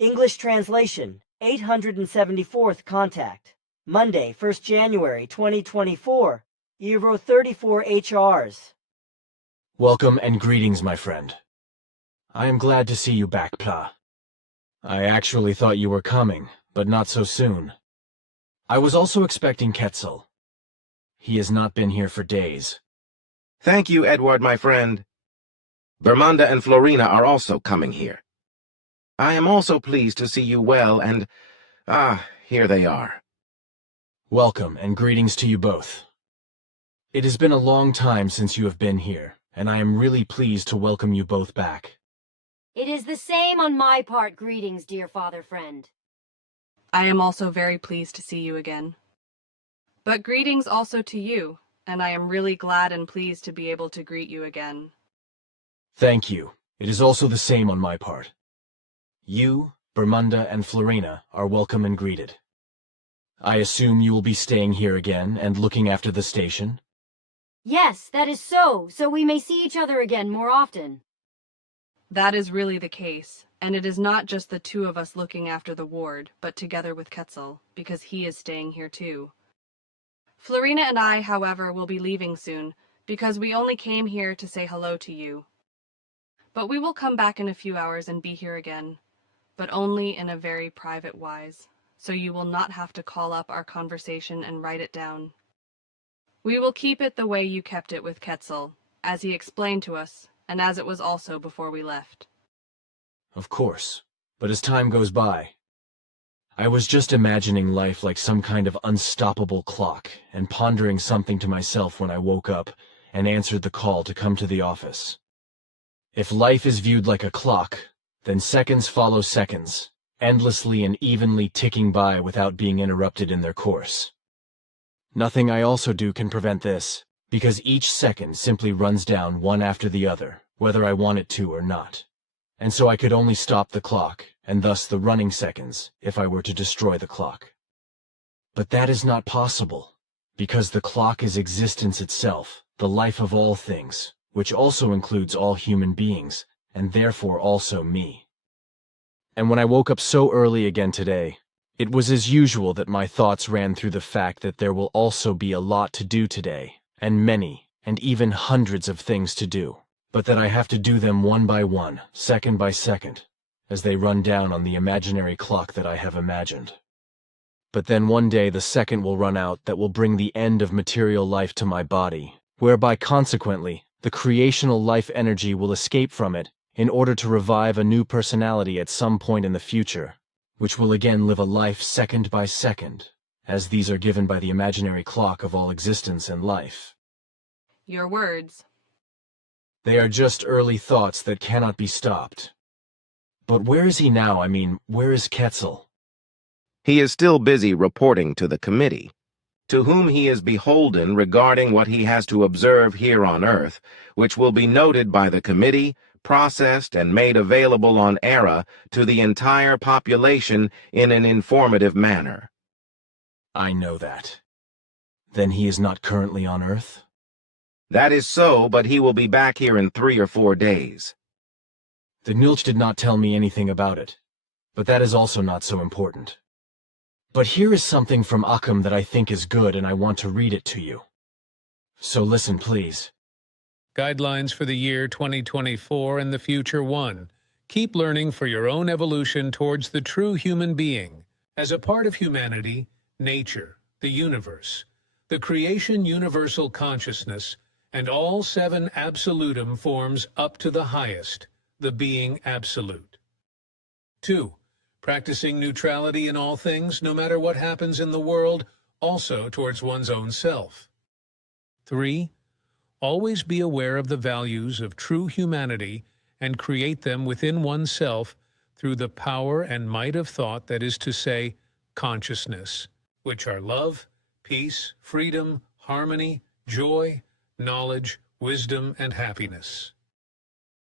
English translation, 874th contact. Monday, 1st January 2024, Euro 34 HRs. Welcome and greetings, my friend. I am glad to see you back, Pla. I actually thought you were coming, but not so soon. I was also expecting Quetzal. He has not been here for days. Thank you, Edward, my friend. Vermunda and Florina are also coming here. I am also pleased to see you well, and, here they are. Welcome and greetings to you both. It has been a long time since you have been here, and I am really pleased to welcome you both back. It is the same on my part. Greetings, dear father friend. I am also very pleased to see you again. But greetings also to you, and I am really glad and pleased to be able to greet you again. Thank you. It is also the same on my part. You, Vermunda, and Florina are welcome and greeted. I assume you will be staying here again and looking after the station? Yes, that is so we may see each other again more often. That is really the case, and it is not just the two of us looking after the ward, but together with Quetzal, because he is staying here too. Florina and I, however, will be leaving soon, because we only came here to say hello to you. But we will come back in a few hours and be here again, but only in a very private wise, so you will not have to call up our conversation and write it down. We will keep it the way you kept it with Quetzal, as he explained to us, and as it was also before we left. Of course, but as time goes by, I was just imagining life like some kind of unstoppable clock and pondering something to myself when I woke up and answered the call to come to the office. If life is viewed like a clock, then seconds follow seconds, endlessly and evenly ticking by without being interrupted in their course. Nothing I also do can prevent this, because each second simply runs down one after the other, whether I want it to or not. And so I could only stop the clock, and thus the running seconds, if I were to destroy the clock. But that is not possible, because the clock is existence itself, the life of all things, which also includes all human beings, and therefore also me. And when I woke up so early again today, it was as usual that my thoughts ran through the fact that there will also be a lot to do today, and many, and even hundreds of things to do, but that I have to do them one by one, second by second, as they run down on the imaginary clock that I have imagined. But then one day the second will run out that will bring the end of material life to my body, whereby consequently the creational life energy will escape from it in order to revive a new personality at some point in the future, which will again live a life second by second, as these are given by the imaginary clock of all existence and life. Your words. They are just early thoughts that cannot be stopped. But where is he now? I mean, where is Quetzal? He is still busy reporting to the committee, to whom he is beholden regarding what he has to observe here on Earth, which will be noted by the committee, processed and made available on Era to the entire population in an informative manner. I know that. Then he is not currently on Earth? That is so, but he will be back here in 3 or 4 days. The Nilch did not tell me anything about it, but that is also not so important. But here is something from Occam that I think is good, and I want to read it to you. So listen, please. Guidelines for the year 2024 and the future 1. Keep learning for your own evolution towards the true human being. As a part of humanity, nature, the universe, the creation universal consciousness, and all 7 absolutum forms up to the highest, the being absolute. 2. Practicing neutrality in all things, no matter what happens in the world, also towards one's own self. 3. Always be aware of the values of true humanity and create them within oneself through the power and might of thought, that is to say, consciousness, which are love, peace, freedom, harmony, joy, knowledge, wisdom, and happiness.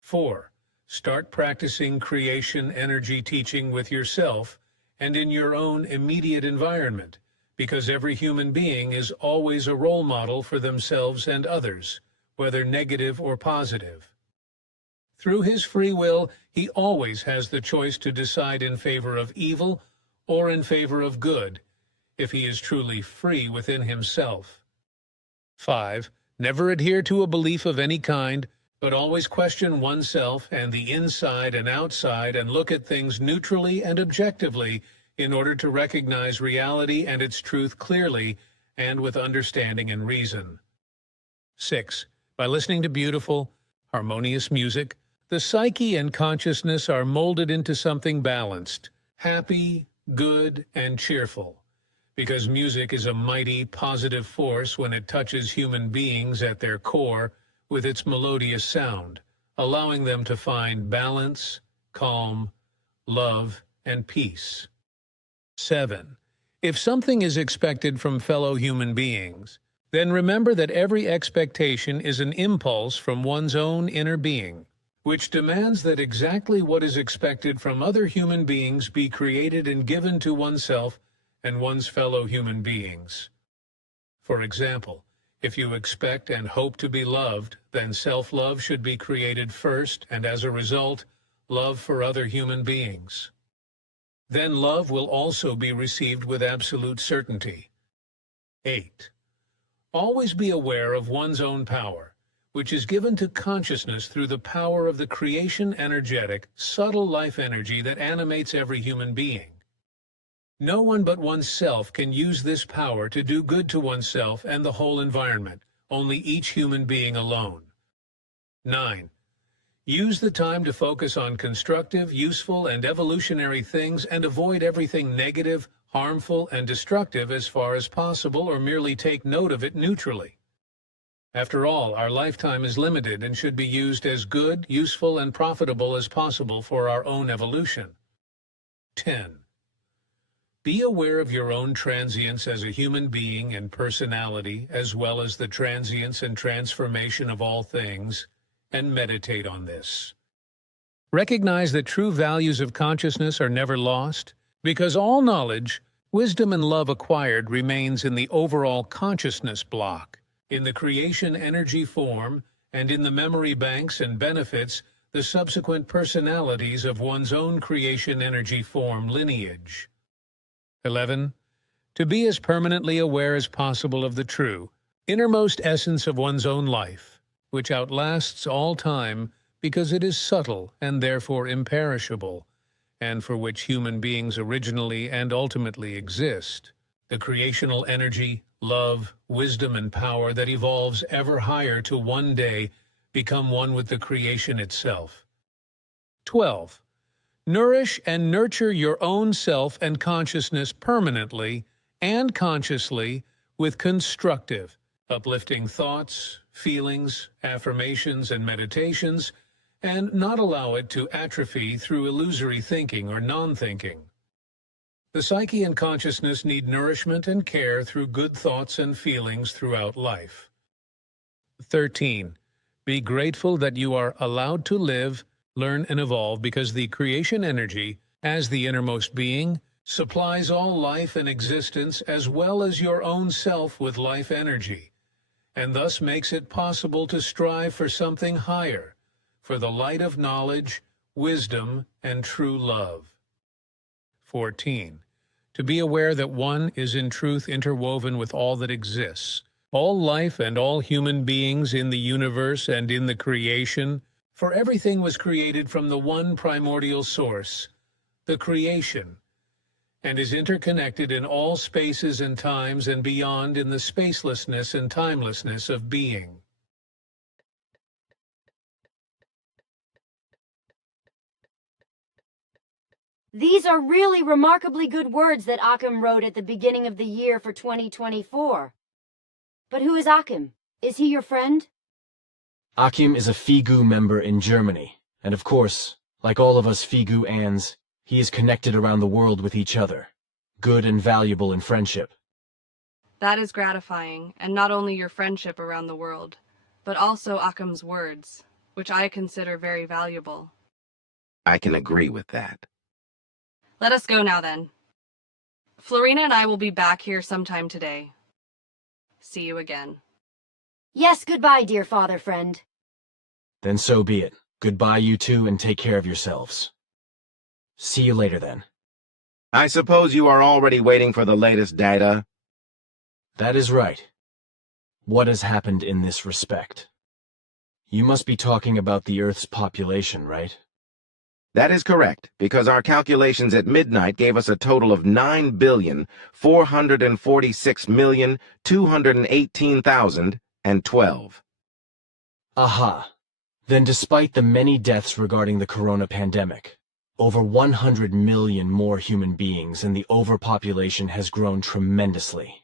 4. Start practicing creation energy teaching with yourself and in your own immediate environment, because every human being is always a role model for themselves and others, whether negative or positive. Through his free will, he always has the choice to decide in favor of evil or in favor of good, if he is truly free within himself. 5. Never adhere to a belief of any kind, but always question oneself and the inside and outside and look at things neutrally and objectively in order to recognize reality and its truth clearly and with understanding and reason. 6. By listening to beautiful, harmonious music, the psyche and consciousness are molded into something balanced, happy, good, and cheerful, because music is a mighty, positive force when it touches human beings at their core with its melodious sound, allowing them to find balance, calm, love, and peace. 7. If something is expected from fellow human beings, then remember that every expectation is an impulse from one's own inner being, which demands that exactly what is expected from other human beings be created and given to oneself and one's fellow human beings. For example, if you expect and hope to be loved, then self-love should be created first, and as a result, love for other human beings. Then love will also be received with absolute certainty. 8. Always be aware of one's own power, which is given to consciousness through the power of the creation energetic, subtle life energy that animates every human being. No one but oneself can use this power to do good to oneself and the whole environment, only each human being alone. 9. Use the time to focus on constructive, useful, and evolutionary things and avoid everything negative, harmful, and destructive as far as possible, or merely take note of it neutrally. After all, our lifetime is limited and should be used as good, useful, and profitable as possible for our own evolution. 10. Be aware of your own transience as a human being and personality, as well as the transience and transformation of all things, and meditate on this. Recognize that true values of consciousness are never lost, because all knowledge, wisdom, and love acquired remains in the overall consciousness block, in the creation energy form, and in the memory banks and benefits, the subsequent personalities of one's own creation energy form lineage. 11. To be as permanently aware as possible of the true, innermost essence of one's own life, which outlasts all time because it is subtle and therefore imperishable, and for which human beings originally and ultimately exist, the creational energy, love, wisdom, and power that evolves ever higher to one day become one with the creation itself. 12. Nourish and nurture your own self and consciousness permanently and consciously with constructive, uplifting thoughts, feelings, affirmations, and meditations, and not allow it to atrophy through illusory thinking or non-thinking. The psyche and consciousness need nourishment and care through good thoughts and feelings throughout life. 13. Be grateful that you are allowed to live, learn, and evolve because the creation energy, as the innermost being, supplies all life and existence as well as your own self with life energy, and thus makes it possible to strive for something higher, for the light of knowledge, wisdom, and true love. 14. To be aware that one is in truth interwoven with all that exists, all life and all human beings in the universe and in the creation, for everything was created from the one primordial source, the creation, and is interconnected in all spaces and times and beyond in the spacelessness and timelessness of being. These are really remarkably good words that Akim wrote at the beginning of the year for 2024. But who is Akim? Is he your friend? Akim is a Figu member in Germany, and of course, like all of us Figu-ans, he is connected around the world with each other, good and valuable in friendship. That is gratifying, and not only your friendship around the world, but also Akim's words, which I consider very valuable. I can agree with that. Let us go now then. Florina and I will be back here sometime today. See you again. Yes, goodbye, dear father friend. Then so be it. Goodbye, you two, and take care of yourselves. See you later, then. I suppose you are already waiting for the latest data? That is right. What has happened in this respect? You must be talking about the Earth's population, right? That is correct, because our calculations at midnight gave us a total of 9,446,218,012. Aha. Then despite the many deaths regarding the corona pandemic, over 100 million more human beings and the overpopulation has grown tremendously.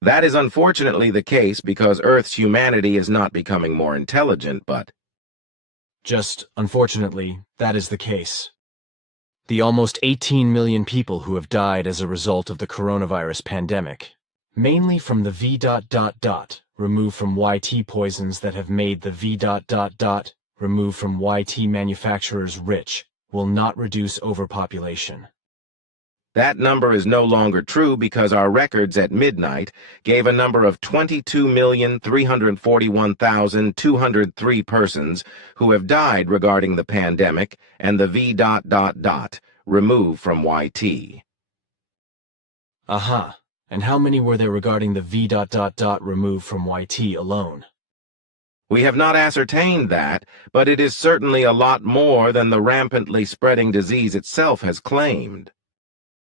That is unfortunately the case because Earth's humanity is not becoming more intelligent, but... Just, unfortunately, that is the case. The almost 18 million people who have died as a result of the coronavirus pandemic, mainly from the V... removed from YT poisons that have made the V... removed from YT manufacturers rich, will not reduce overpopulation. That number is no longer true because our records at midnight gave a number of 22,341,203 persons who have died regarding the pandemic and the V... removed from YT. Aha. And how many were there regarding the V... removed from YT alone? We have not ascertained that, but it is certainly a lot more than the rampantly spreading disease itself has claimed.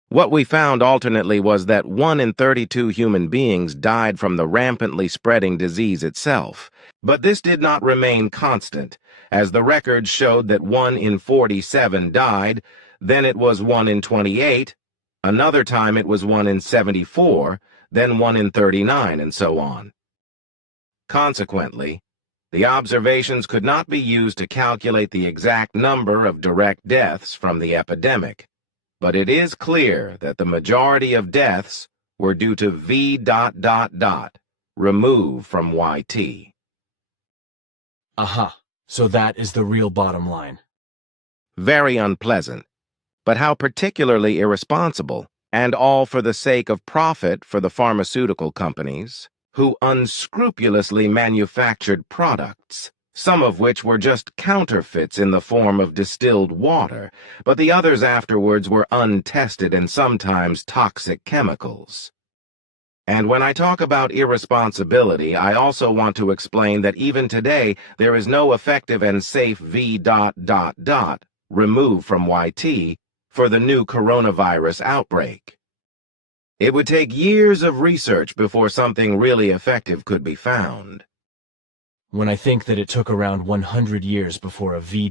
What we found alternately was that 1 in 32 human beings died from the rampantly spreading disease itself, but this did not remain constant, as the records showed that 1 in 47 died, then it was 1 in 28, another time it was 1 in 74, then 1 in 39, and so on. Consequently, the observations could not be used to calculate the exact number of direct deaths from the epidemic, but it is clear that the majority of deaths were due to V... removed from YT. Aha. So that is the real bottom line. Very unpleasant, but how particularly irresponsible, and all for the sake of profit for the pharmaceutical companies, who unscrupulously manufactured products, some of which were just counterfeits in the form of distilled water, but the others afterwards were untested and sometimes toxic chemicals. And when I talk about irresponsibility, I also want to explain that even today there is no effective and safe V... removed from YT for the new coronavirus outbreak. It would take years of research before something really effective could be found. When I think that it took around 100 years before a V...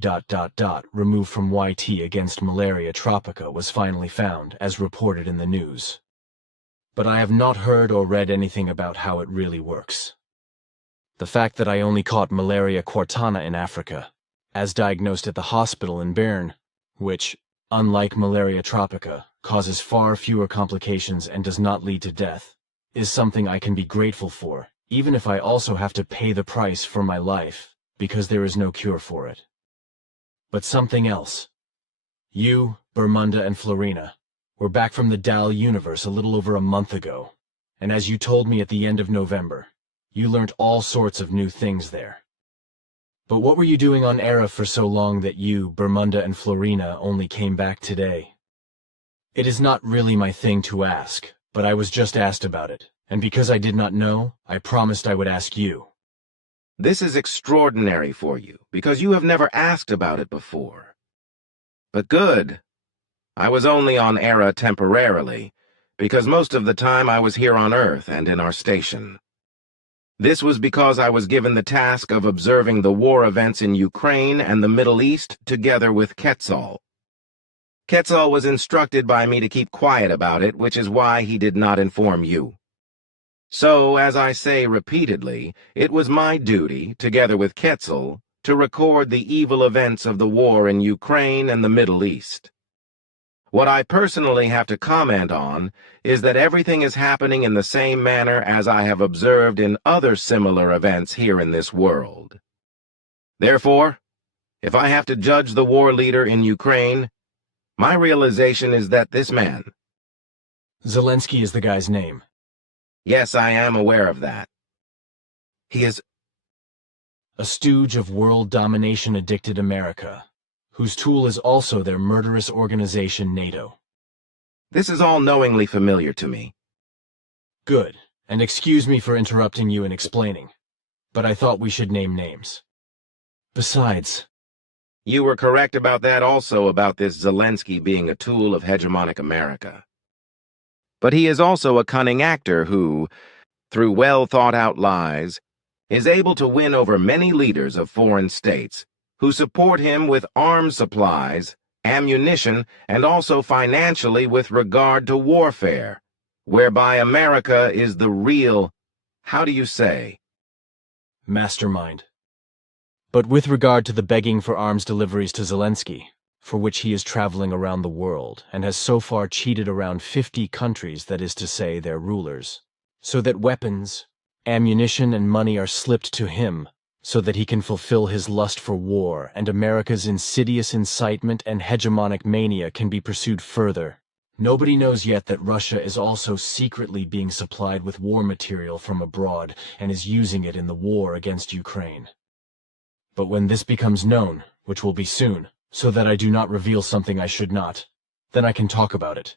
removed from YT against malaria tropica was finally found, as reported in the news. But I have not heard or read anything about how it really works. The fact that I only caught malaria quartana in Africa, as diagnosed at the hospital in Bern, which, unlike malaria tropica, causes far fewer complications and does not lead to death, is something I can be grateful for, even if I also have to pay the price for my life, because there is no cure for it. But something else. You, Bermunda, and Florina were back from the DAL universe a little over a month ago, and as you told me at the end of November, you learnt all sorts of new things there. But what were you doing on Era for so long that you, Bermunda, and Florina only came back today? It is not really my thing to ask, but I was just asked about it, and because I did not know, I promised I would ask you. This is extraordinary for you, because you have never asked about it before. But good. I was only on Era temporarily, because most of the time I was here on Earth and in our station. This was because I was given the task of observing the war events in Ukraine and the Middle East together with Quetzal. Quetzal was instructed by me to keep quiet about it, which is why he did not inform you. So, as I say repeatedly, it was my duty, together with Quetzal, to record the evil events of the war in Ukraine and the Middle East. What I personally have to comment on is that everything is happening in the same manner as I have observed in other similar events here in this world. Therefore, if I have to judge the war leader in Ukraine, my realization is that this man... Zelensky is the guy's name. Yes, I am aware of that. He is... a stooge of world domination-addicted America, whose tool is also their murderous organization NATO. This is all knowingly familiar to me. Good, and excuse me for interrupting you and explaining, but I thought we should name names. Besides, You were correct about that also, about this Zelensky being a tool of hegemonic America. But he is also a cunning actor who, through well-thought-out lies, is able to win over many leaders of foreign states who support him with arms supplies, ammunition, and also financially with regard to warfare, whereby America is the real, how do you say? mastermind. But with regard to the begging for arms deliveries to Zelensky, for which he is traveling around the world and has so far cheated around 50 countries, that is to say, their rulers, so that weapons, ammunition, and money are slipped to him, so that he can fulfill his lust for war, and America's insidious incitement and hegemonic mania can be pursued further. Nobody knows yet that Russia is also secretly being supplied with war material from abroad and is using it in the war against Ukraine. But when this becomes known, which will be soon, so that I do not reveal something I should not, then I can talk about it.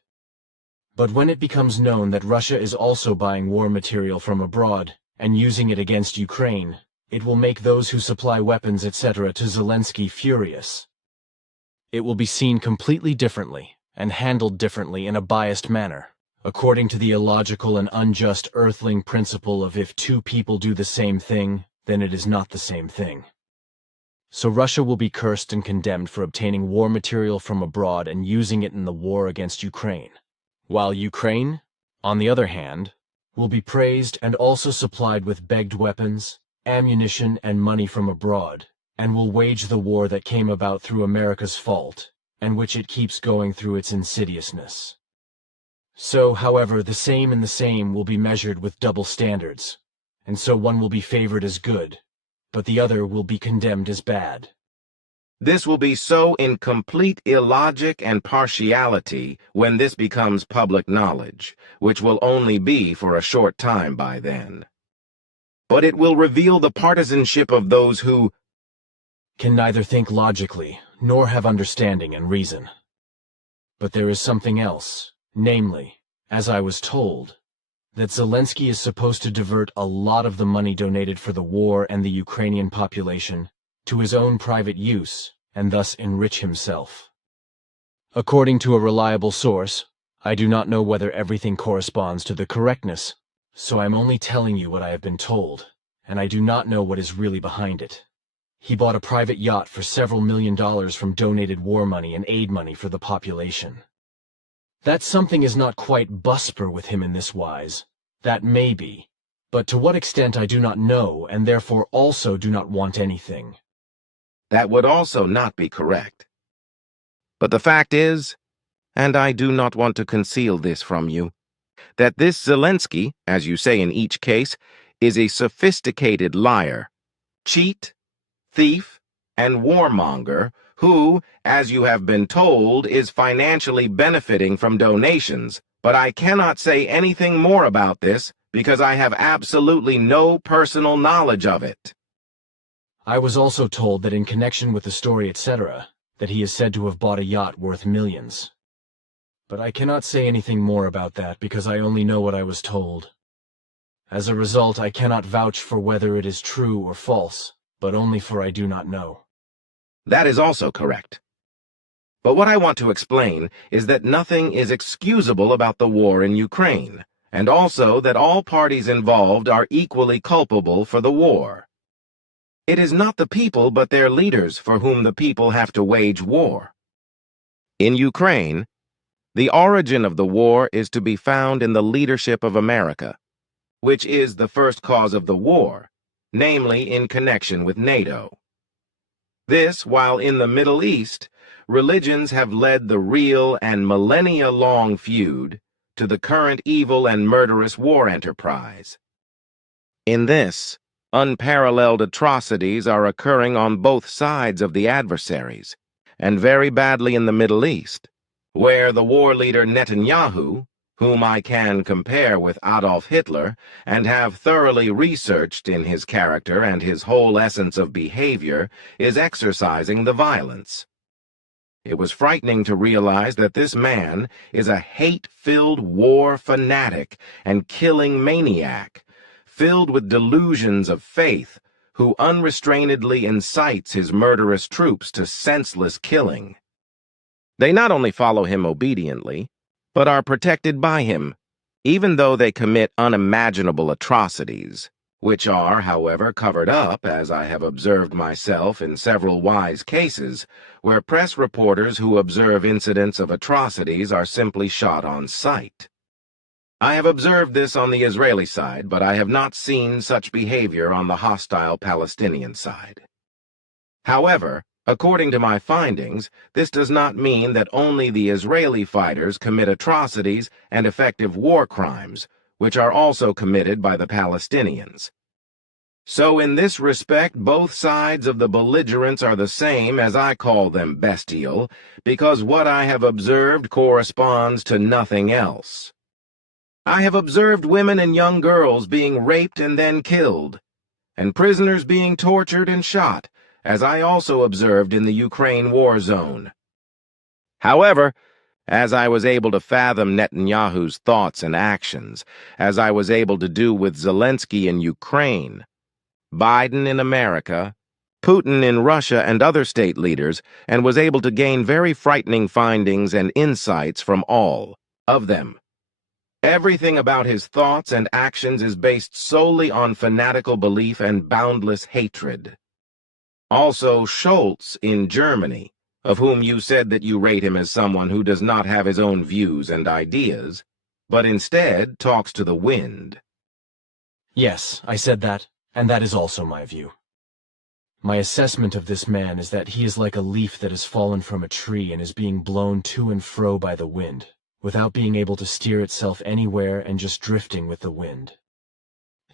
But when it becomes known that Russia is also buying war material from abroad and using it against Ukraine, it will make those who supply weapons, etc., to Zelensky furious. It will be seen completely differently and handled differently in a biased manner, according to the illogical and unjust earthling principle of if two people do the same thing, then it is not the same thing. So Russia will be cursed and condemned for obtaining war material from abroad and using it in the war against Ukraine, while Ukraine, on the other hand, will be praised and also supplied with begged weapons, ammunition, and money from abroad, and will wage the war that came about through America's fault, and which it keeps going through its insidiousness. So, however, the same in the same will be measured with double standards, and so one will be favored as good, but the other will be condemned as bad. This will be so in complete illogic and partiality when this becomes public knowledge, which will only be for a short time by then. But it will reveal the partisanship of those who can neither think logically nor have understanding and reason. But there is something else, namely, as I was told, that Zelensky is supposed to divert a lot of the money donated for the war and the Ukrainian population to his own private use and thus enrich himself. According to a reliable source, I do not know whether everything corresponds to the correctness, so I'm only telling you what I have been told, and I do not know what is really behind it. He bought a private yacht for several $1 million from donated war money and aid money for the population. That something is not quite busper with him in this wise. That may be, but to what extent I do not know, and therefore also do not want anything. that would also not be correct. But the fact is, and I do not want to conceal this from you, that this Zelensky, as you say in each case, is a sophisticated liar, cheat, thief, and warmonger who, as you have been told, is financially benefiting from donations, but I cannot say anything more about this because I have absolutely no personal knowledge of it. I was also told that in connection with the story, etc., that he is said to have bought a yacht worth millions. But I cannot say anything more about that because I only know what I was told. As a result, I cannot vouch for whether it is true or false, but only for I do not know. That is also correct. But what I want to explain is that nothing is excusable about the war in Ukraine, and also that all parties involved are equally culpable for the war. It is not the people but their leaders for whom the people have to wage war. In Ukraine, the origin of the war is to be found in the leadership of America, which is the first cause of the war, namely in connection with NATO. This, while in the Middle East, religions have led the real and millennia-long feud to the current evil and murderous war enterprise. In this, unparalleled atrocities are occurring on both sides of the adversaries, and very badly in the Middle East, where the war leader Netanyahu, whom I can compare with Adolf Hitler and have thoroughly researched in his character and his whole essence of behavior, is exercising the violence. It was frightening to realize that this man is a hate-filled war fanatic and killing maniac, filled with delusions of faith, who unrestrainedly incites his murderous troops to senseless killing. They not only follow him obediently, but are protected by him, even though they commit unimaginable atrocities, which are, however, covered up, as I have observed myself in several wise cases, where press reporters who observe incidents of atrocities are simply shot on sight. I have observed this on the Israeli side, but I have not seen such behavior on the hostile Palestinian side. However, according to my findings, this does not mean that only the Israeli fighters commit atrocities and effective war crimes, which are also committed by the Palestinians. So in this respect, both sides of the belligerents are the same, as I call them bestial, because what I have observed corresponds to nothing else. I have observed women and young girls being raped and then killed, and prisoners being tortured and shot, as I also observed in the Ukraine war zone. However, as I was able to fathom Netanyahu's thoughts and actions, as I was able to do with Zelensky in Ukraine, Biden in America, Putin in Russia and other state leaders, and was able to gain very frightening findings and insights from all of them. Everything about his thoughts and actions is based solely on fanatical belief and boundless hatred. Also, Scholz in Germany, of whom you said that you rate him as someone who does not have his own views and ideas, but instead talks to the wind. Yes, I said that, and that is also my view. My assessment of this man is that he is like a leaf that has fallen from a tree and is being blown to and fro by the wind, without being able to steer itself anywhere and just drifting with the wind.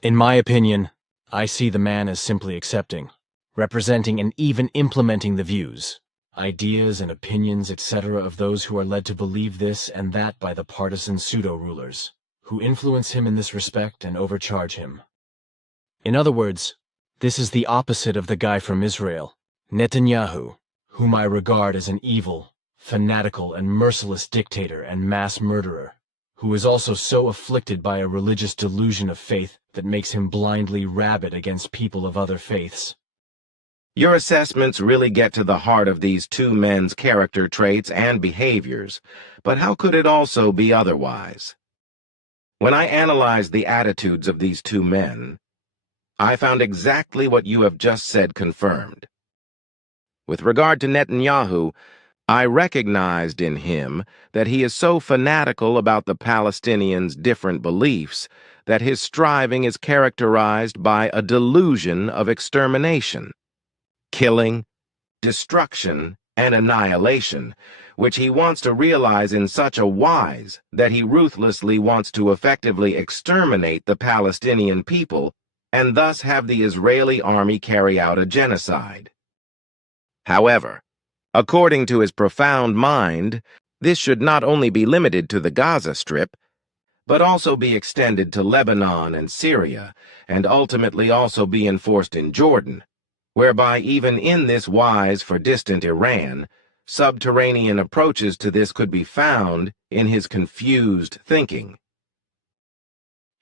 In my opinion, I see the man as simply accepting, representing and even implementing the views, ideas and opinions, etc. of those who are led to believe this and that by the partisan pseudo-rulers, who influence him in this respect and overcharge him. In other words, this is the opposite of the guy from Israel, Netanyahu, whom I regard as an evil, fanatical and merciless dictator and mass murderer, who is also so afflicted by a religious delusion of faith that makes him blindly rabid against people of other faiths. Your assessments really get to the heart of these two men's character traits and behaviors, but how could it also be otherwise? When I analyzed the attitudes of these two men, I found exactly what you have just said confirmed. With regard to Netanyahu, I recognized in him that he is so fanatical about the Palestinians' different beliefs that his striving is characterized by a delusion of extermination, killing, destruction, and annihilation, which he wants to realize in such a wise that he ruthlessly wants to effectively exterminate the Palestinian people and thus have the Israeli army carry out a genocide. However, according to his profound mind, this should not only be limited to the Gaza Strip, but also be extended to Lebanon and Syria, and ultimately also be enforced in Jordan, whereby even in this wise for distant Iran, subterranean approaches to this could be found in his confused thinking.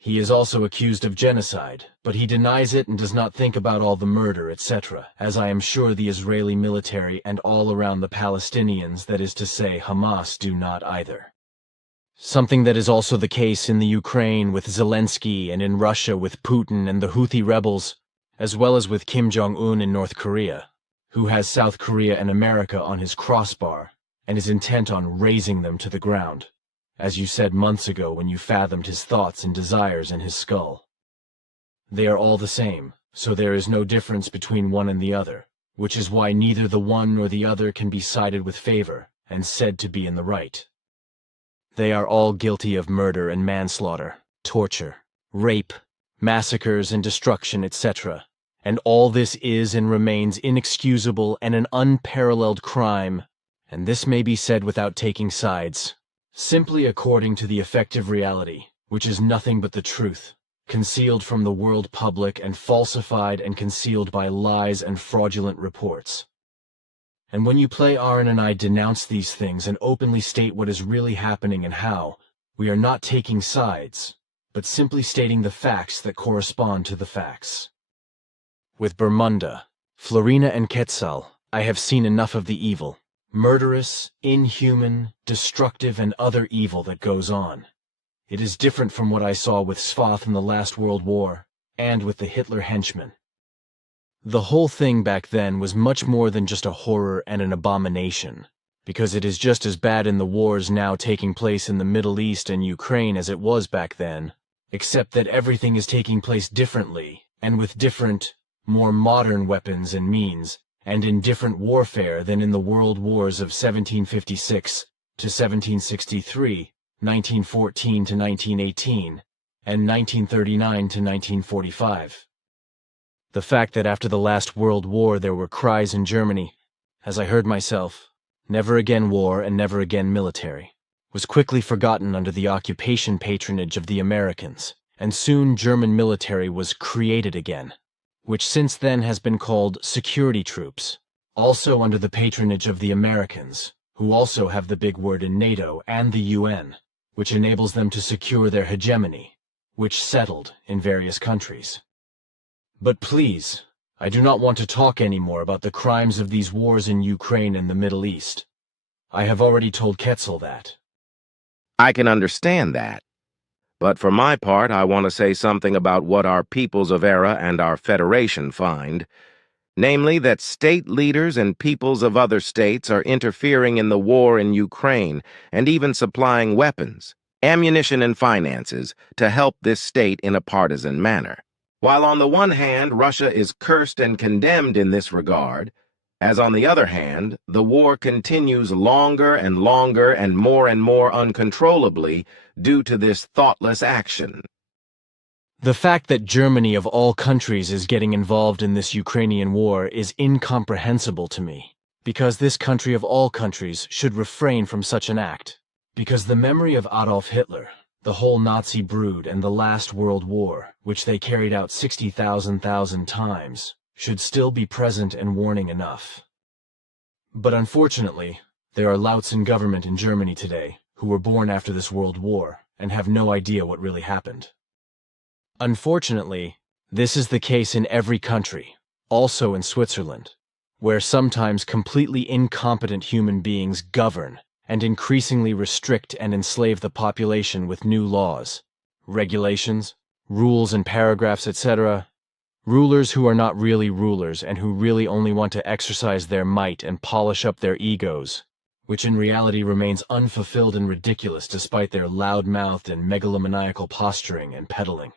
He is also accused of genocide, but he denies it and does not think about all the murder, etc., as I am sure the Israeli military and all around the Palestinians, that is to say Hamas, do not either. Something that is also the case in the Ukraine with Zelensky and in Russia with Putin and the Houthi rebels, as well as with Kim Jong-un in North Korea, who has South Korea and America on his crossbar and is intent on razing them to the ground, as you said months ago when you fathomed his thoughts and desires in his skull. They are all the same, so there is no difference between one and the other, which is why neither the one nor the other can be cited with favor and said to be in the right. They are all guilty of murder and manslaughter, torture, rape, massacres and destruction, etc., and all this is and remains inexcusable and an unparalleled crime, and this may be said without taking sides, simply according to the effective reality, which is nothing but the truth, concealed from the world public and falsified and concealed by lies and fraudulent reports. And when you play Aaron and I denounce these things and openly state what is really happening and how, we are not taking sides, but simply stating the facts that correspond to the facts. With Bermunda, Florina and Quetzal, I have seen enough of the evil, murderous, inhuman, destructive and other evil that goes on. It is different from what I saw with Svath in the last World War, and with the Hitler henchmen. The whole thing back then was much more than just a horror and an abomination, because it is just as bad in the wars now taking place in the Middle East and Ukraine as it was back then, except that everything is taking place differently, and with different, more modern weapons and means, and in different warfare than in the world wars of 1756 to 1763, 1914 to 1918, and 1939 to 1945. The fact that after the last World War there were cries in Germany, as I heard myself, "Never again war and never again military," was quickly forgotten under the occupation patronage of the Americans, and soon German military was created again, which since then has been called security troops, also under the patronage of the Americans, who also have the big word in NATO and the UN, which enables them to secure their hegemony, which settled in various countries. But please, I do not want to talk anymore about the crimes of these wars in Ukraine and the Middle East. I have already told Quetzal that. I can understand that. But for my part, I want to say something about what our peoples of Era and our Federation find, namely that state leaders and peoples of other states are interfering in the war in Ukraine and even supplying weapons, ammunition, and finances to help this state in a partisan manner. While on the one hand, Russia is cursed and condemned in this regard, as on the other hand, the war continues longer and more uncontrollably due to this thoughtless action. The fact that Germany of all countries is getting involved in this Ukrainian war is incomprehensible to me, because this country of all countries should refrain from such an act, because the memory of Adolf Hitler, the whole Nazi brood and the last World War, which they carried out 60,000 times, should still be present and warning enough. But unfortunately, there are louts in government in Germany today who were born after this World War and have no idea what really happened. Unfortunately, this is the case in every country, also in Switzerland, where sometimes completely incompetent human beings govern and increasingly restrict and enslave the population with new laws, regulations, rules and paragraphs, etc. Rulers who are not really rulers and who really only want to exercise their might and polish up their egos, which in reality remains unfulfilled and ridiculous despite their loud-mouthed and megalomaniacal posturing and peddling.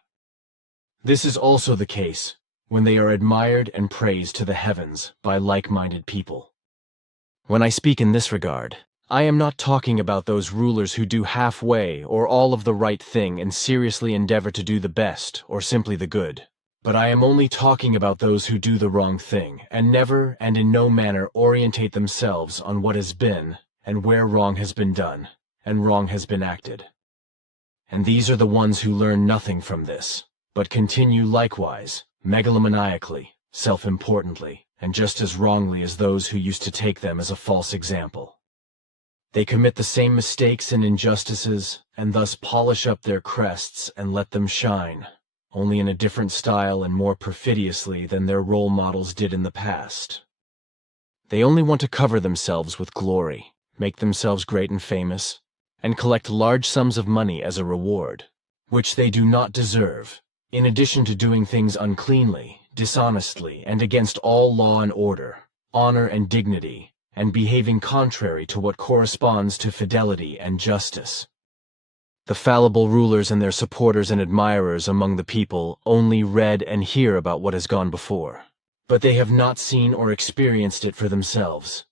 This is also the case when they are admired and praised to the heavens by like-minded people. When I speak in this regard, I am not talking about those rulers who do halfway or all of the right thing and seriously endeavor to do the best or simply the good, but I am only talking about those who do the wrong thing and never and in no manner orientate themselves on what has been and where wrong has been done and wrong has been acted. And these are the ones who learn nothing from this, but continue likewise, megalomaniacally, self-importantly, and just as wrongly as those who used to take them as a false example. They commit the same mistakes and injustices, and thus polish up their crests and let them shine, only in a different style and more perfidiously than their role models did in the past. They only want to cover themselves with glory, make themselves great and famous, and collect large sums of money as a reward, which they do not deserve, in addition to doing things uncleanly, dishonestly, and against all law and order, honor and dignity, and behaving contrary to what corresponds to fidelity and justice. The fallible rulers and their supporters and admirers among the people only read and hear about what has gone before, but they have not seen or experienced it for themselves,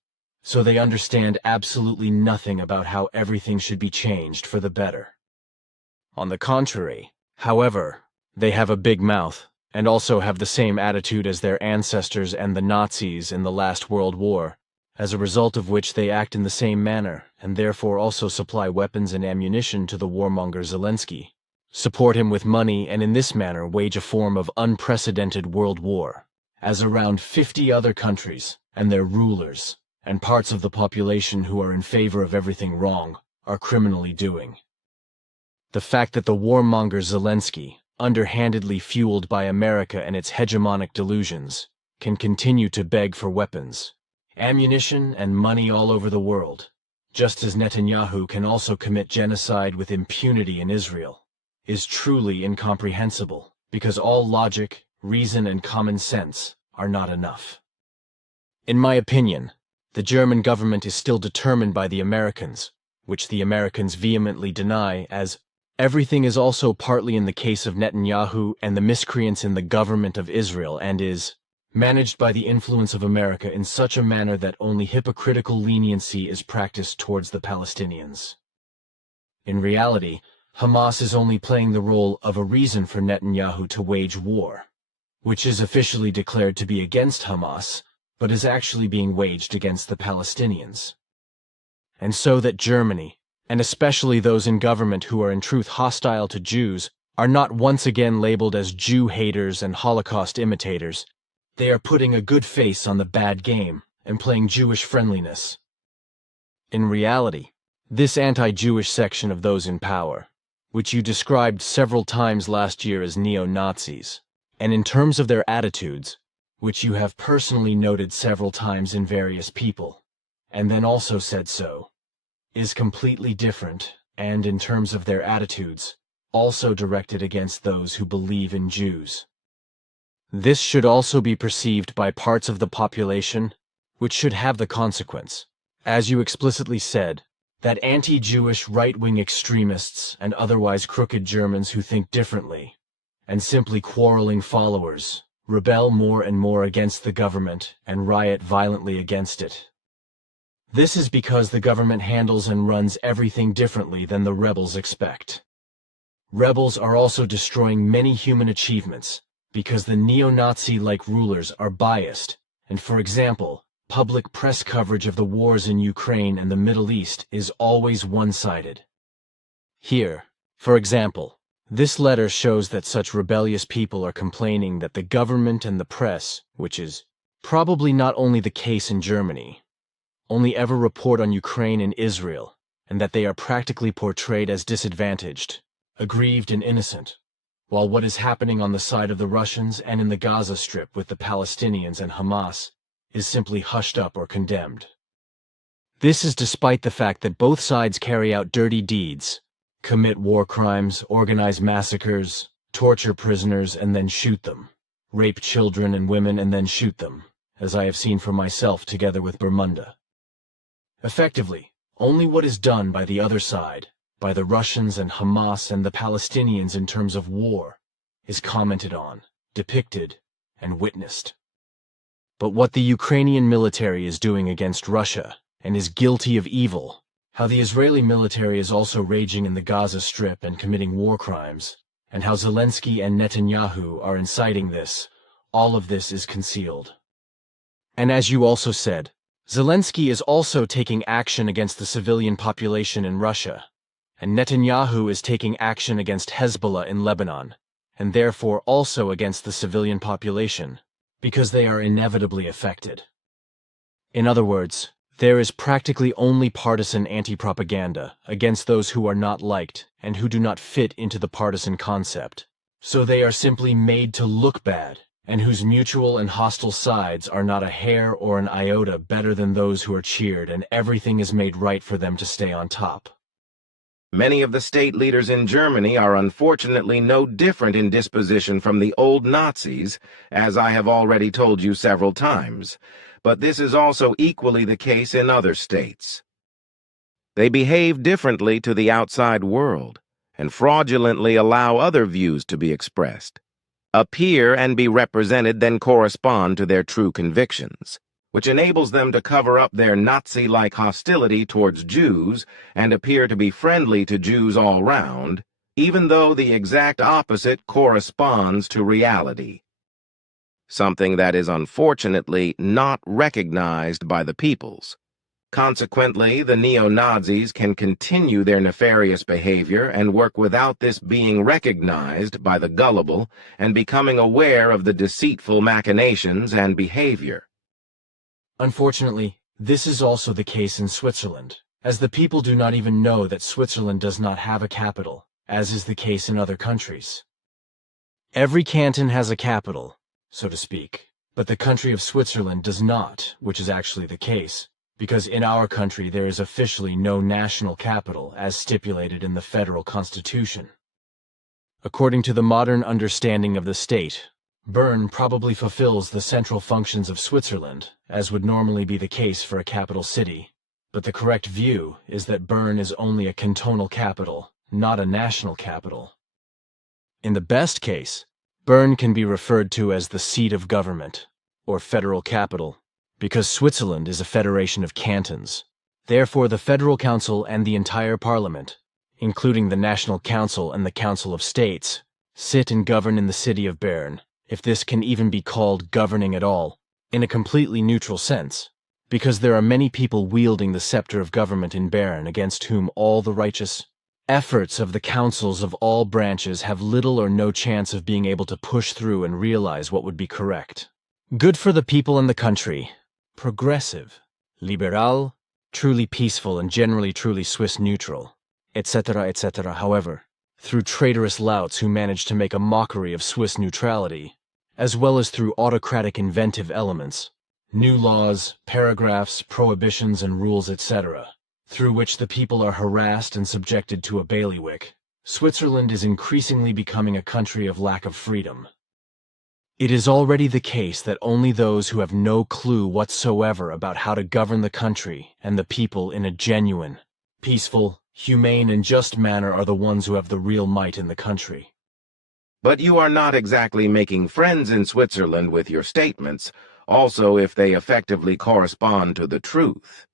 so they understand absolutely nothing about how everything should be changed for the better. On the contrary, however, they have a big mouth, and also have the same attitude as their ancestors and the Nazis in the last World War, as a result of which they act in the same manner and therefore also supply weapons and ammunition to the warmonger Zelensky, support him with money, and in this manner wage a form of unprecedented world war, as around 50 other countries and their rulers and parts of the population who are in favor of everything wrong are criminally doing. The fact that the warmonger Zelensky, underhandedly fueled by America and its hegemonic delusions, can continue to beg for weapons, ammunition, and money all over the world, just as Netanyahu can also commit genocide with impunity in Israel, is truly incomprehensible, because all logic, reason, and common sense are not enough. In my opinion, the German government is still determined by the Americans, which the Americans vehemently deny, as everything is also partly in the case of Netanyahu and the miscreants in the government of Israel, and is managed by the influence of America in such a manner that only hypocritical leniency is practiced towards the Palestinians. In reality, Hamas is only playing the role of a reason for Netanyahu to wage war, which is officially declared to be against Hamas, but is actually being waged against the Palestinians. And so that Germany, and especially those in government who are in truth hostile to Jews, are not once again labeled as Jew haters and Holocaust imitators. They are putting a good face on the bad game and playing Jewish friendliness. In reality, this anti-Jewish section of those in power, which you described several times last year as neo-Nazis, and in terms of their attitudes, which you have personally noted several times in various people, and then also said so, is completely different, and in terms of their attitudes, also directed against those who believe in Jews. This should also be perceived by parts of the population, which should have the consequence, as you explicitly said, that anti-Jewish right-wing extremists and otherwise crooked Germans who think differently, and simply quarreling followers, rebel more and more against the government and riot violently against it. This is because the government handles and runs everything differently than the rebels expect. Rebels are also destroying many human achievements, because the neo-Nazi-like rulers are biased, and for example, public press coverage of the wars in Ukraine and the Middle East is always one-sided. Here, for example, this letter shows that such rebellious people are complaining that the government and the press, which is probably not only the case in Germany, only ever report on Ukraine and Israel, and that they are practically portrayed as disadvantaged, aggrieved, and innocent, while what is happening on the side of the Russians and in the Gaza Strip with the Palestinians and Hamas is simply hushed up or condemned. This is despite the fact that both sides carry out dirty deeds, commit war crimes, organize massacres, torture prisoners and then shoot them, rape children and women and then shoot them, as I have seen for myself together with Bermunda. Effectively, only what is done by the other side, by the Russians and Hamas and the Palestinians in terms of war, is commented on, depicted, and witnessed. But what the Ukrainian military is doing against Russia, and is guilty of evil, how the Israeli military is also raging in the Gaza Strip and committing war crimes, and how Zelensky and Netanyahu are inciting this, all of this is concealed. And as you also said, Zelensky is also taking action against the civilian population in Russia, and Netanyahu is taking action against Hezbollah in Lebanon, and therefore also against the civilian population, because they are inevitably affected. In other words, there is practically only partisan anti-propaganda against those who are not liked and who do not fit into the partisan concept, so they are simply made to look bad, and whose mutual and hostile sides are not a hair or an iota better than those who are cheered, and everything is made right for them to stay on top. Many of the state leaders in Germany are unfortunately no different in disposition from the old Nazis, as I have already told you several times, but this is also equally the case in other states. They behave differently to the outside world, and fraudulently allow other views to be expressed, appear and be represented, then correspond to their true convictions, which enables them to cover up their Nazi-like hostility towards Jews and appear to be friendly to Jews all round, even though the exact opposite corresponds to reality. something that is unfortunately not recognized by the peoples. Consequently, the neo-Nazis can continue their nefarious behavior and work without this being recognized by the gullible and becoming aware of the deceitful machinations and behavior. Unfortunately, this is also the case in Switzerland, as the people do not even know that Switzerland does not have a capital, as is the case in other countries. Every canton has a capital, so to speak, but the country of Switzerland does not, which is actually the case, because in our country there is officially no national capital as stipulated in the federal constitution. According to the modern understanding of the state, Bern probably fulfills the central functions of Switzerland, as would normally be the case for a capital city, but the correct view is that Bern is only a cantonal capital, not a national capital. In the best case, Bern can be referred to as the seat of government, or federal capital, because Switzerland is a federation of cantons. Therefore, the Federal Council and the entire Parliament, including the National Council and the Council of States, sit and govern in the city of Bern, if this can even be called governing at all, in a completely neutral sense, because there are many people wielding the scepter of government in Bern against whom all the righteous efforts of the councils of all branches have little or no chance of being able to push through and realize what would be correct. Good for the people and the country. Progressive, liberal, truly peaceful and generally truly Swiss neutral, etc., etc. However, through traitorous louts who manage to make a mockery of Swiss neutrality, as well as through autocratic inventive elements, new laws, paragraphs, prohibitions and rules, etc., through which the people are harassed and subjected to a bailiwick, Switzerland is increasingly becoming a country of lack of freedom. It is already the case that only those who have no clue whatsoever about how to govern the country and the people in a genuine, peaceful, humane, and just manner are the ones who have the real might in the country. But you are not exactly making friends in Switzerland with your statements, also if they effectively correspond to the truth.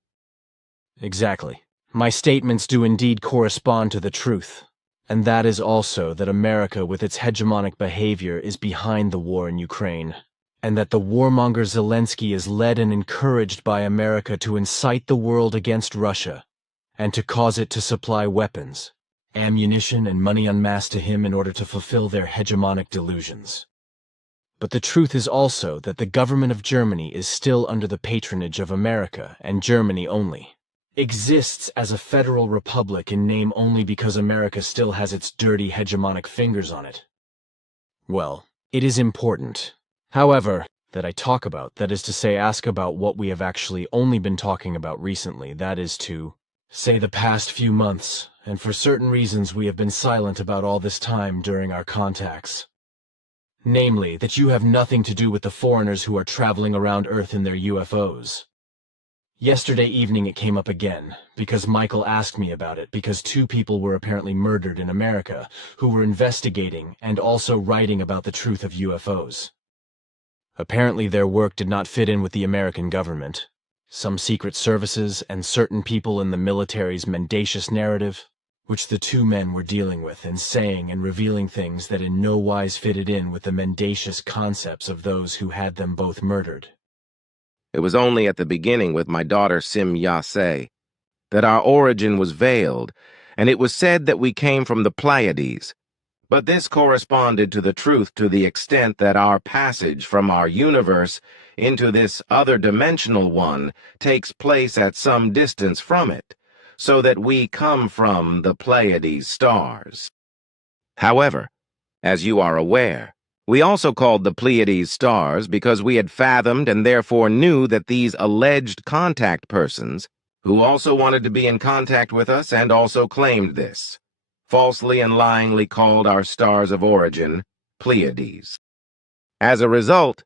Exactly. My statements do indeed correspond to the truth. And that is also that America with its hegemonic behavior is behind the war in Ukraine, and that the warmonger Zelensky is led and encouraged by America to incite the world against Russia, and to cause it to supply weapons, ammunition, and money en masse to him in order to fulfill their hegemonic delusions. But the truth is also that the government of Germany is still under the patronage of America and Germany only. Exists as a federal republic in name only because America still has its dirty hegemonic fingers on it. Well, it is important, however, that I talk about, that is to say, ask about what we have actually only been talking about recently, that is to say the past few months, and for certain reasons we have been silent about all this time during our contacts. Namely, that you have nothing to do with the foreigners who are traveling around Earth in their UFOs. Yesterday evening it came up again, because Michael asked me about it, because 2 people were apparently murdered in America, who were investigating and also writing about the truth of UFOs. Apparently their work did not fit in with the American government, some secret services, and certain people in the military's mendacious narrative, which the 2 men were dealing with and saying and revealing things that in no wise fitted in with the mendacious concepts of those who had them both murdered. It was only at the beginning with my daughter Sim Yase that our origin was veiled, and it was said that we came from the Pleiades. But this corresponded to the truth to the extent that our passage from our universe into this other dimensional one takes place at some distance from it, so that we come from the Pleiades stars. However, as you are aware, we also called the Pleiades stars because we had fathomed and therefore knew that these alleged contact persons, who also wanted to be in contact with us and also claimed this, falsely and lyingly called our stars of origin Pleiades. As a result,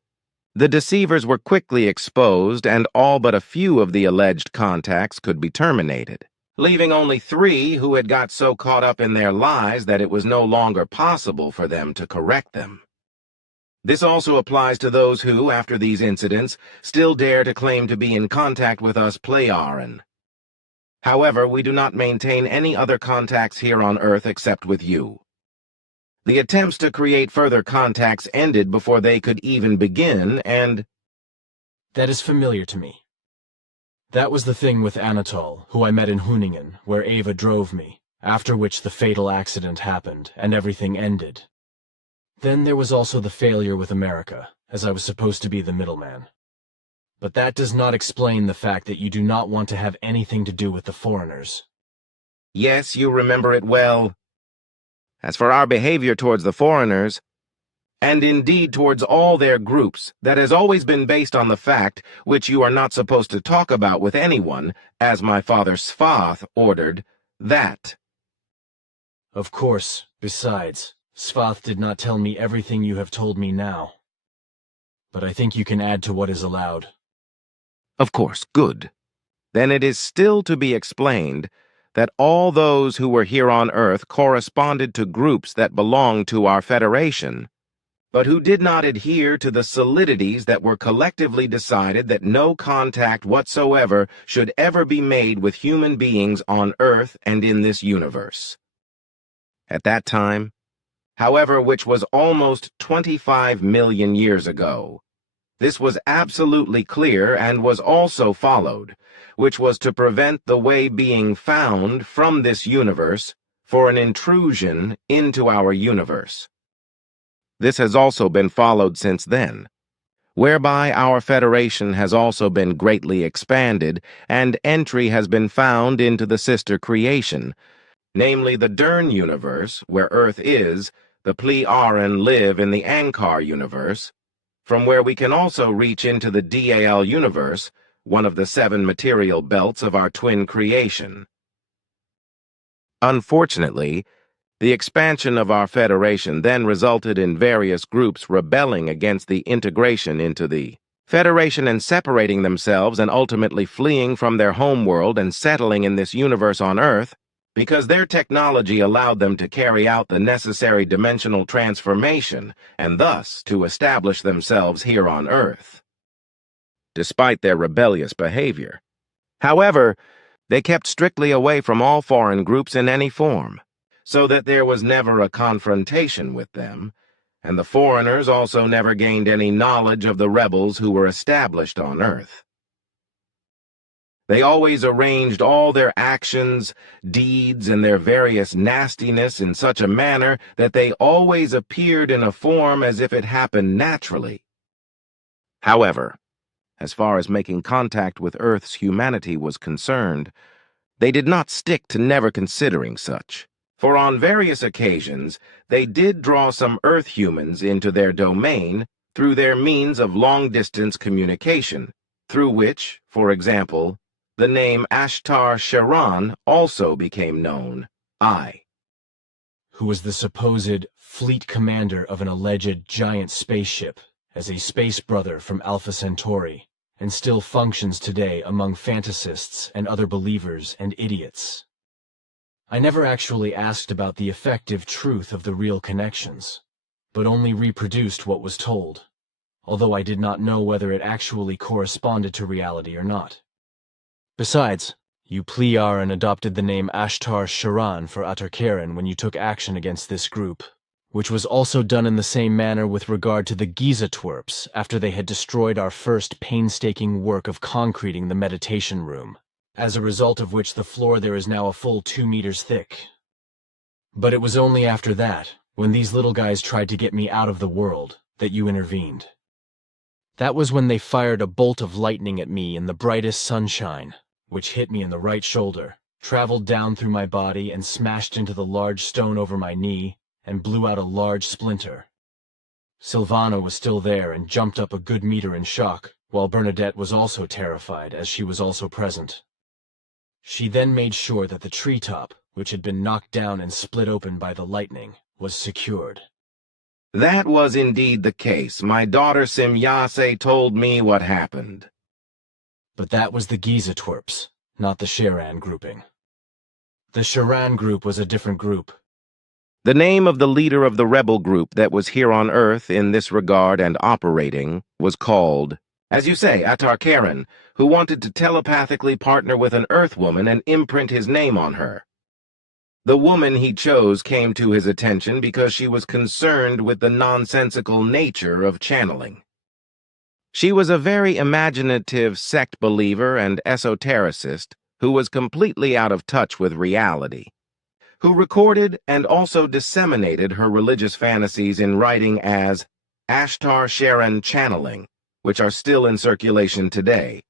the deceivers were quickly exposed and all but a few of the alleged contacts could be terminated, leaving only 3 who had got so caught up in their lies that it was no longer possible for them to correct them. This also applies to those who, after these incidents, still dare to claim to be in contact with us Plejaren. However, we do not maintain any other contacts here on Earth except with you. The attempts to create further contacts ended before they could even begin, and That is familiar to me. That was the thing with Anatol, who I met in Huningen, where Ava drove me, after which the fatal accident happened, and everything ended. Then there was also the failure with America, as I was supposed to be the middleman. But that does not explain the fact that you do not want to have anything to do with the foreigners. yes, you remember it well. As for our behavior towards the foreigners, and indeed towards all their groups, that has always been based on the fact, which you are not supposed to talk about with anyone, as my father Svath ordered, that. Of course, besides, Svath did not tell me everything you have told me now. But I think you can add to what is allowed. Of course, good. Then it is still to be explained that all those who were here on Earth corresponded to groups that belonged to our Federation, but who did not adhere to the solidities that were collectively decided that no contact whatsoever should ever be made with human beings on Earth and in this universe. At that time, however, which was almost 25 million years ago, this was absolutely clear and was also followed, which was to prevent the way being found from this universe for an intrusion into our universe. This has also been followed since then, whereby our Federation has also been greatly expanded and entry has been found into the sister creation, namely the Dern universe, where Earth is, the Pli-Aran live in the Ankar universe, from where we can also reach into the Dal universe, one of the 7 material belts of our twin creation. Unfortunately, the expansion of our Federation then resulted in various groups rebelling against the integration into the Federation and separating themselves and ultimately fleeing from their homeworld and settling in this universe on Earth, because their technology allowed them to carry out the necessary dimensional transformation and thus to establish themselves here on Earth. Despite their rebellious behavior, however, they kept strictly away from all foreign groups in any form, so that there was never a confrontation with them, and the foreigners also never gained any knowledge of the rebels who were established on Earth. They always arranged all their actions, deeds, and their various nastiness in such a manner that they always appeared in a form as if it happened naturally. However, as far as making contact with Earth's humanity was concerned, they did not stick to never considering such, for on various occasions they did draw some Earth humans into their domain through their means of long-distance communication, through which, for example, the name Ashtar Sharan also became known, Who was the supposed fleet commander of an alleged giant spaceship as a space brother from Alpha Centauri, and still functions today among fantasists and other believers and idiots. I never actually asked about the effective truth of the real connections, but only reproduced what was told, although I did not know whether it actually corresponded to reality or not. Besides, you Pli-Aran adopted the name Ashtar Sharan for Atarkaran when you took action against this group, which was also done in the same manner with regard to the Giza twerps after they had destroyed our first painstaking work of concreting the meditation room, as a result of which the floor there is now a full 2 meters thick. But it was only after that, when these little guys tried to get me out of the world, that you intervened. That was when they fired a bolt of lightning at me in the brightest sunshine, which hit me in the right shoulder, traveled down through my body and smashed into the large stone over my knee, and blew out a large splinter. Silvana was still there and jumped up a good meter in shock, while Bernadette was also terrified, as she was also present. She then made sure that the treetop, which had been knocked down and split open by the lightning, was secured. That was indeed the case. My daughter Simyase told me what happened. But that was the Giza twerps, not the Sharan grouping. The Sharan group was a different group. The name of the leader of the rebel group that was here on Earth in this regard and operating was called, as you say, Atarkaran, who wanted to telepathically partner with an Earth woman and imprint his name on her. The woman he chose came to his attention because she was concerned with the nonsensical nature of channeling. She was a very imaginative sect believer and esotericist who was completely out of touch with reality, who recorded and also disseminated her religious fantasies in writing as Ashtar Sharon channeling, which are still in circulation today.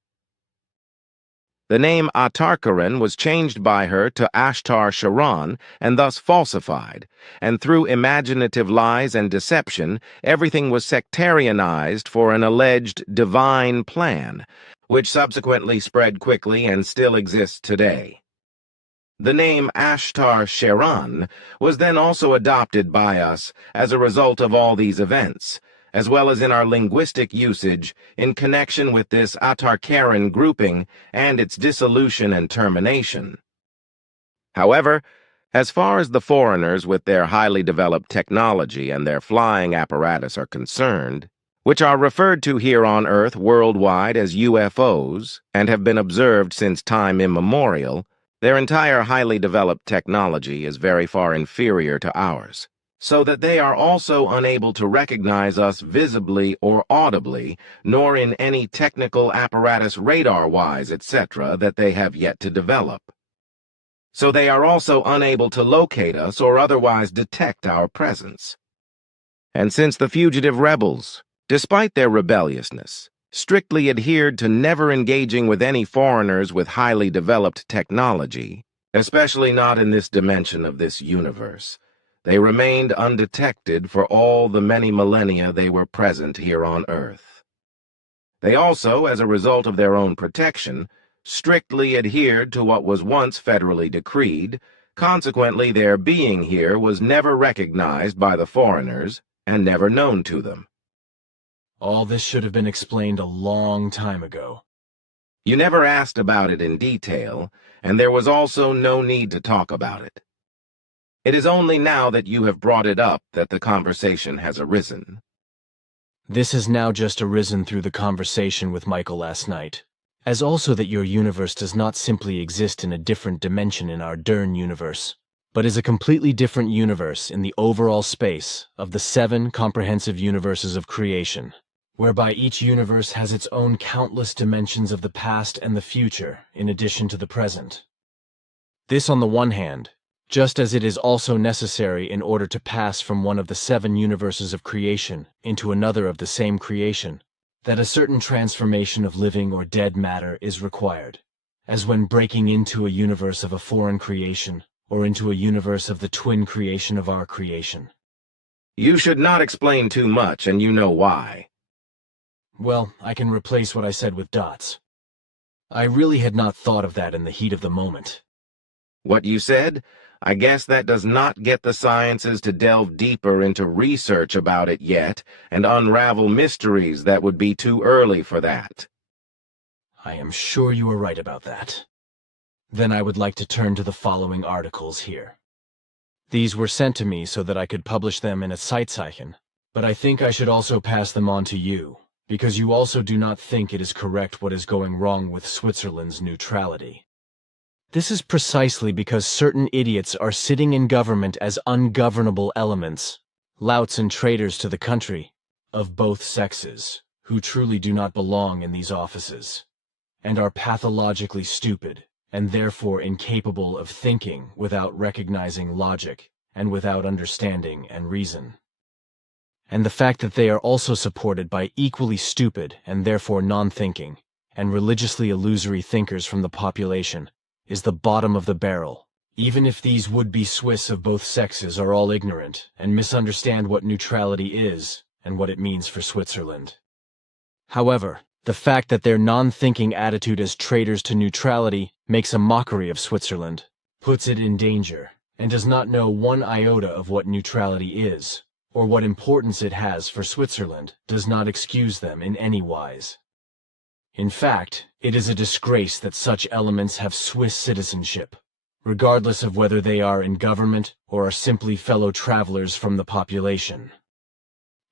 The name Atarkaran was changed by her to Ashtar Sharan and thus falsified, and through imaginative lies and deception, everything was sectarianized for an alleged divine plan, which subsequently spread quickly and still exists today. The name Ashtar Sharan was then also adopted by us as a result of all these events, as well as in our linguistic usage in connection with this Atarkaran grouping and its dissolution and termination. However, as far as the foreigners with their highly developed technology and their flying apparatus are concerned, which are referred to here on Earth worldwide as UFOs and have been observed since time immemorial, their entire highly developed technology is very far inferior to ours, so that they are also unable to recognize us visibly or audibly, nor in any technical apparatus radar-wise, etc., that they have yet to develop. So they are also unable to locate us or otherwise detect our presence. And since the fugitive rebels, despite their rebelliousness, strictly adhered to never engaging with any foreigners with highly developed technology, especially not in this dimension of this universe, they remained undetected for all the many millennia they were present here on Earth. They also, as a result of their own protection, strictly adhered to what was once federally decreed. Consequently, their being here was never recognized by the foreigners and never known to them. All this should have been explained a long time ago. You never asked about it in detail, and there was also no need to talk about it. It is only now that you have brought it up that the conversation has arisen. This has now just arisen through the conversation with Michael last night, as also that your universe does not simply exist in a different dimension in our Dern universe, but is a completely different universe in the overall space of the 7 comprehensive universes of creation, whereby each universe has its own countless dimensions of the past and the future in addition to the present. This, on the one hand, just as it is also necessary in order to pass from one of the 7 universes of creation into another of the same creation, that a certain transformation of living or dead matter is required, as when breaking into a universe of a foreign creation or into a universe of the twin creation of our creation. You should not explain too much, and you know why. Well, I can replace what I said with dots. I really had not thought of that in the heat of the moment. What you said? I guess that does not get the sciences to delve deeper into research about it yet and unravel mysteries that would be too early for that. I am sure you are right about that. Then I would like to turn to the following articles here. These were sent to me so that I could publish them in a Zeitzeichen, but I think I should also pass them on to you, because you also do not think it is correct what is going wrong with Switzerland's neutrality. This is precisely because certain idiots are sitting in government as ungovernable elements, louts and traitors to the country, of both sexes, who truly do not belong in these offices, and are pathologically stupid, and therefore incapable of thinking without recognizing logic, and without understanding and reason. And the fact that they are also supported by equally stupid and therefore non-thinking, and religiously illusory thinkers from the population, is the bottom of the barrel, even if these would-be Swiss of both sexes are all ignorant and misunderstand what neutrality is and what it means for Switzerland. However, the fact that their non-thinking attitude as traitors to neutrality makes a mockery of Switzerland, puts it in danger, and does not know one iota of what neutrality is, or what importance it has for Switzerland, does not excuse them in any wise. In fact, it is a disgrace that such elements have Swiss citizenship, regardless of whether they are in government or are simply fellow travelers from the population.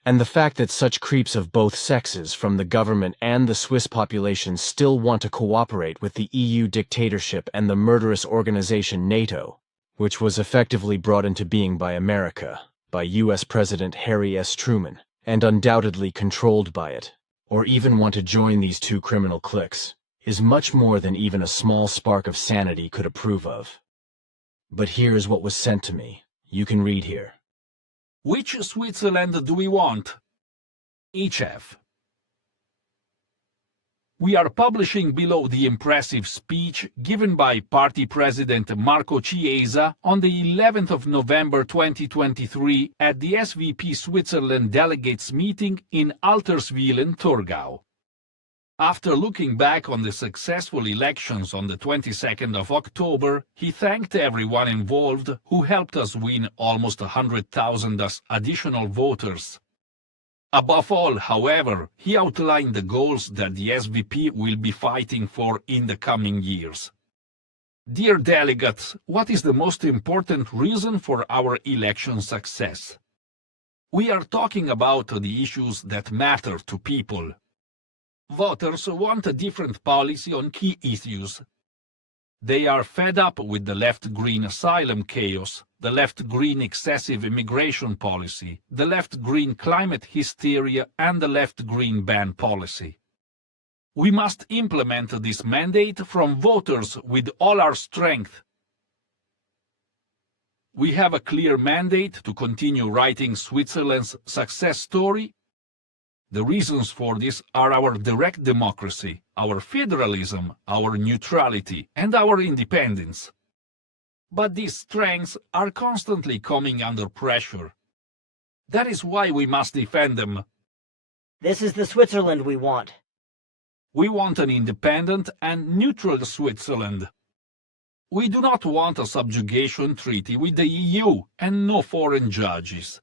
And the fact that such creeps of both sexes from the government and the Swiss population still want to cooperate with the EU dictatorship and the murderous organization NATO, which was effectively brought into being by America, by U.S. President Harry S. Truman, and undoubtedly controlled by it, or even want to join these two criminal cliques, is much more than even a small spark of sanity could approve of. But here's what was sent to me. You can read here. Which Switzerland do we want? HF. We are publishing below the impressive speech given by Party President Marco Chiesa on the 11th of November 2023 at the SVP Switzerland Delegates Meeting in Alterswil-Thurgau. After looking back on the successful elections on the 22nd of October, he thanked everyone involved who helped us win almost 100,000 additional voters. Above all, however, he outlined the goals that the SVP will be fighting for in the coming years. Dear delegates, what is the most important reason for our election success? We are talking about the issues that matter to people. Voters want a different policy on key issues. They are fed up with the left-green asylum chaos, the left-green excessive immigration policy, the left-green climate hysteria, and the left-green ban policy. We must implement this mandate from voters with all our strength. We have a clear mandate to continue writing Switzerland's success story. The reasons for this are our direct democracy, our federalism, our neutrality, and our independence. But these strengths are constantly coming under pressure. That is why we must defend them. This is the Switzerland we want. We want an independent and neutral Switzerland. We do not want a subjugation treaty with the EU and no foreign judges.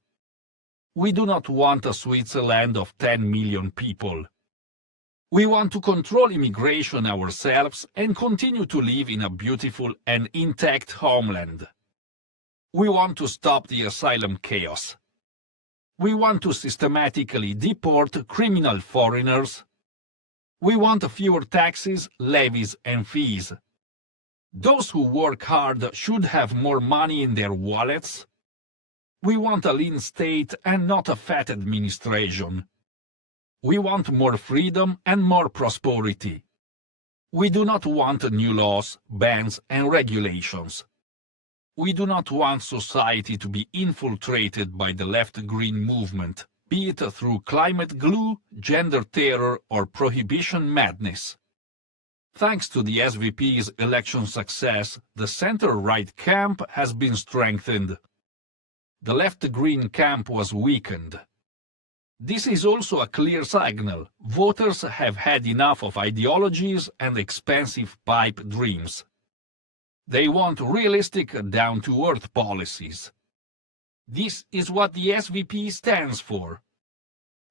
We do not want a Switzerland of 10 million people. We want to control immigration ourselves and continue to live in a beautiful and intact homeland. We want to stop the asylum chaos. We want to systematically deport criminal foreigners. We want fewer taxes, levies, and fees. Those who work hard should have more money in their wallets. We want a lean state and not a fat administration. We want more freedom and more prosperity. We do not want new laws, bans, and regulations. We do not want society to be infiltrated by the left-green movement, be it through climate glue, gender terror, or prohibition madness. Thanks to the SVP's election success, the center-right camp has been strengthened. The left-green camp was weakened. This is also a clear signal. Voters have had enough of ideologies and expensive pipe dreams. They want realistic, down-to-earth policies. This is what the SVP stands for.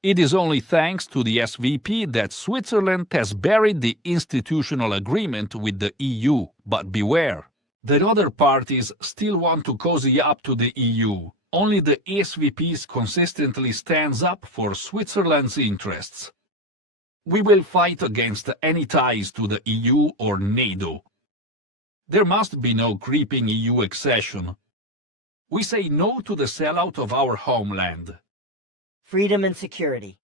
It is only thanks to the SVP that Switzerland has buried the institutional agreement with the EU. But beware, the other parties still want to cozy up to the EU. Only the SVP consistently stands up for Switzerland's interests. We will fight against any ties to the EU or NATO. There must be no creeping EU accession. We say no to the sellout of our homeland. Freedom and security.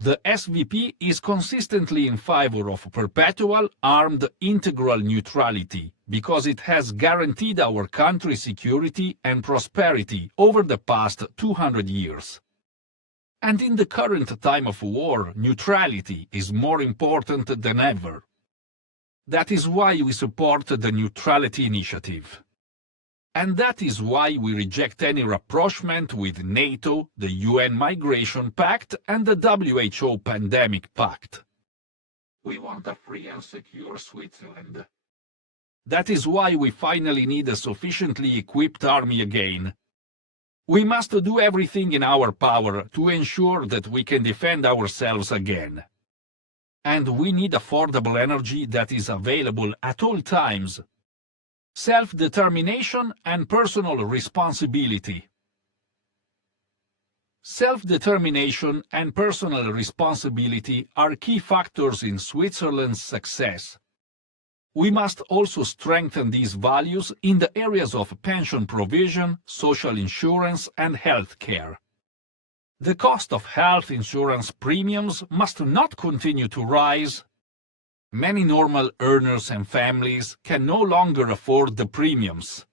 The SVP is consistently in favor of perpetual, armed, integral neutrality because it has guaranteed our country's security and prosperity over the past 200 years. And in the current time of war, neutrality is more important than ever. That is why we support the Neutrality Initiative. And that is why we reject any rapprochement with NATO, the UN Migration Pact, and the WHO Pandemic Pact. We want a free and secure Switzerland. That is why we finally need a sufficiently equipped army again. We must do everything in our power to ensure that we can defend ourselves again. And we need affordable energy that is available at all times. Self-determination and personal responsibility. Self-determination and personal responsibility are key factors in Switzerland's success. We must also strengthen these values in the areas of pension provision, social insurance, and health care. The cost of health insurance premiums must not continue to rise. Many normal earners and families can no longer afford the premiums.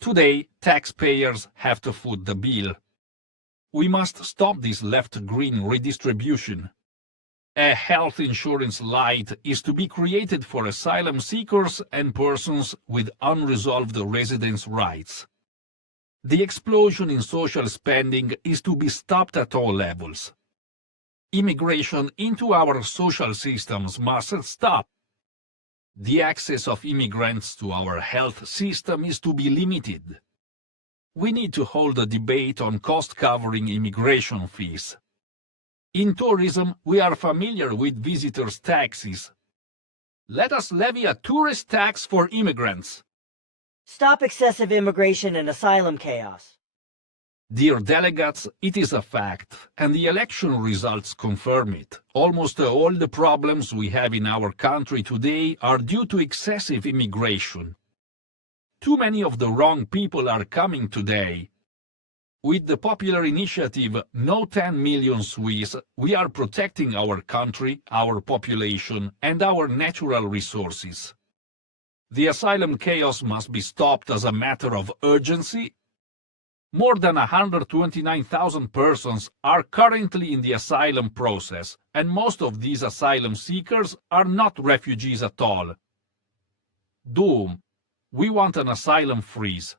Today, taxpayers have to foot the bill. We must stop this left-green redistribution. A health insurance light is to be created for asylum seekers and persons with unresolved residence rights. The explosion in social spending is to be stopped at all levels. Immigration into our social systems must stop. The access of immigrants to our health system is to be limited. We need to hold a debate on cost-covering immigration fees. In tourism, we are familiar with visitors' taxes. Let us levy a tourist tax for immigrants. Stop excessive immigration and asylum chaos. Dear delegates, it is a fact, and the election results confirm it. Almost all the problems we have in our country today are due to excessive immigration. Too many of the wrong people are coming today. With the popular initiative No 10 Million Swiss, we are protecting our country, our population, and our natural resources. The asylum chaos must be stopped as a matter of urgency. More than 129,000 persons are currently in the asylum process, and most of these asylum seekers are not refugees at all. Doom. We want an asylum freeze.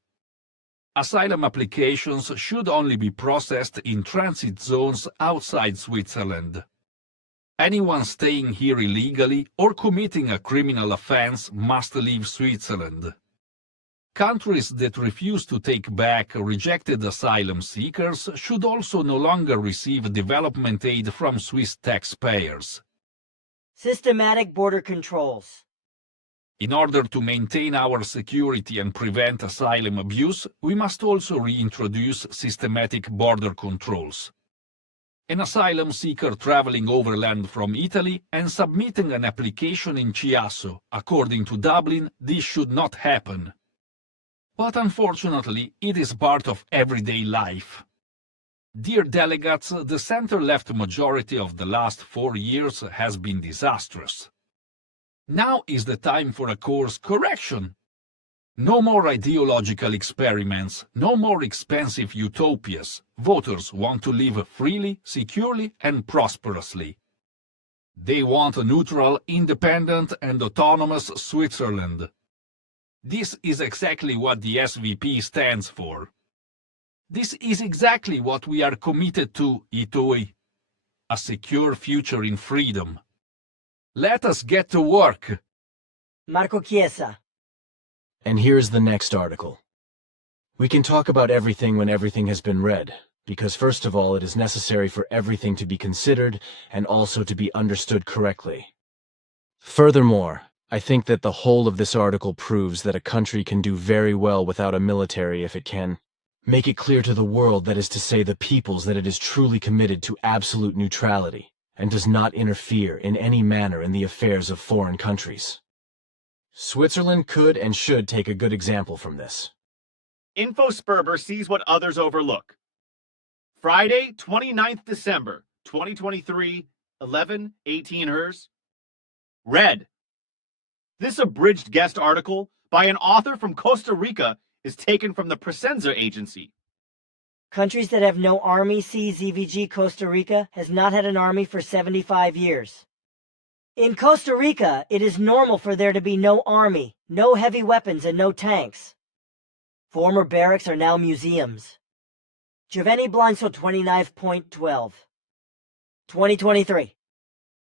Asylum applications should only be processed in transit zones outside Switzerland. Anyone staying here illegally or committing a criminal offense must leave Switzerland. Countries that refuse to take back rejected asylum seekers should also no longer receive development aid from Swiss taxpayers. Systematic border controls. In order to maintain our security and prevent asylum abuse, we must also reintroduce systematic border controls. An asylum seeker traveling overland from Italy and submitting an application in Chiasso, according to Dublin, this should not happen. But unfortunately, it is part of everyday life. Dear delegates, the center-left majority of the last 4 years has been disastrous. Now is the time for a course correction. No more ideological experiments, no more expensive utopias. Voters want to live freely, securely, and prosperously. They want a neutral, independent, and autonomous Switzerland. This is exactly what the SVP stands for. This is exactly what we are committed to, Itoi. A secure future in freedom. Let us get to work. Marco Chiesa. And here's the next article. We can talk about everything when everything has been read, because first of all, it is necessary for everything to be considered and also to be understood correctly. Furthermore, I think that the whole of this article proves that a country can do very well without a military if it can make it clear to the world, that is to say the peoples, that it is truly committed to absolute neutrality and does not interfere in any manner in the affairs of foreign countries. Switzerland could and should take a good example from this. InfoSperber sees what others overlook. Friday, 29th December, 2023, 11:18 hers. Read. This abridged guest article by an author from Costa Rica is taken from the Presenza Agency. Countries that have no army see ZVG Costa Rica has not had an army for 75 years. In Costa Rica, it is normal for there to be no army, no heavy weapons, and no tanks. Former barracks are now museums. Giovanni Blinso 29.12. 2023.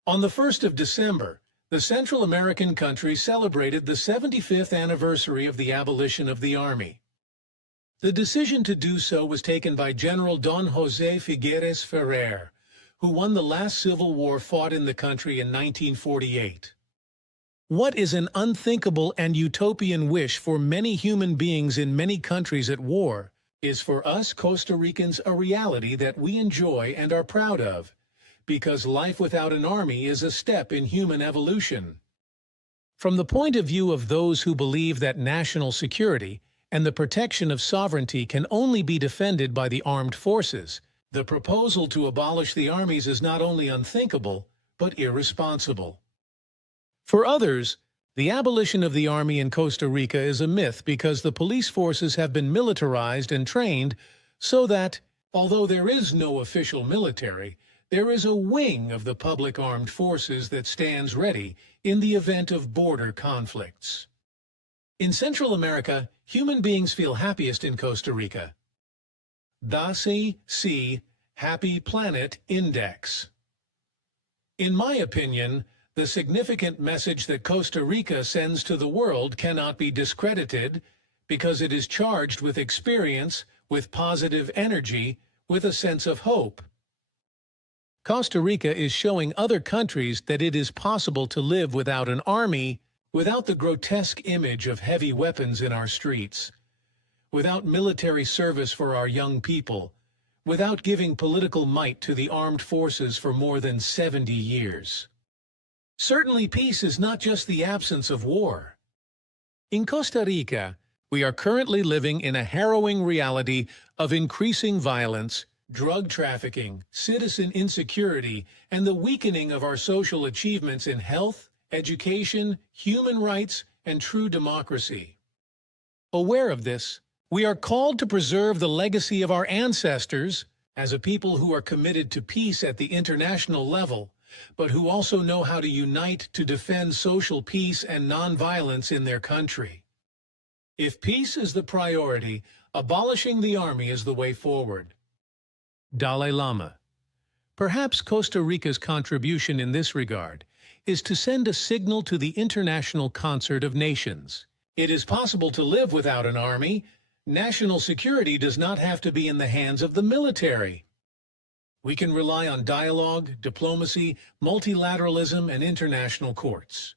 On the 1st of December, the Central American country celebrated the 75th anniversary of the abolition of the Army. The decision to do so was taken by General Don José Figueres Ferrer, who won the last civil war fought in the country in 1948. What is an unthinkable and utopian wish for many human beings in many countries at war is for us Costa Ricans a reality that we enjoy and are proud of, because life without an army is a step in human evolution. From the point of view of those who believe that national security and the protection of sovereignty can only be defended by the armed forces, the proposal to abolish the armies is not only unthinkable, but irresponsible. For others, the abolition of the army in Costa Rica is a myth because the police forces have been militarized and trained so that, although there is no official military, there is a wing of the public armed forces that stands ready in the event of border conflicts. In Central America, human beings feel happiest in Costa Rica. DASI C Happy Planet Index. In my opinion, the significant message that Costa Rica sends to the world cannot be discredited because it is charged with experience, with positive energy, with a sense of hope. Costa Rica is showing other countries that it is possible to live without an army, without the grotesque image of heavy weapons in our streets, without military service for our young people, without giving political might to the armed forces for more than 70 years. Certainly, peace is not just the absence of war. In Costa Rica, we are currently living in a harrowing reality of increasing violence, drug trafficking, citizen insecurity, and the weakening of our social achievements in health, education, human rights, and true democracy. Aware of this, we are called to preserve the legacy of our ancestors as a people who are committed to peace at the international level, but who also know how to unite to defend social peace and nonviolence in their country. If peace is the priority, abolishing the army is the way forward. Dalai Lama. Perhaps Costa Rica's contribution in this regard is to send a signal to the international concert of nations. It is possible to live without an army. National security does not have to be in the hands of the military. We can rely on dialogue, diplomacy, multilateralism, and international courts.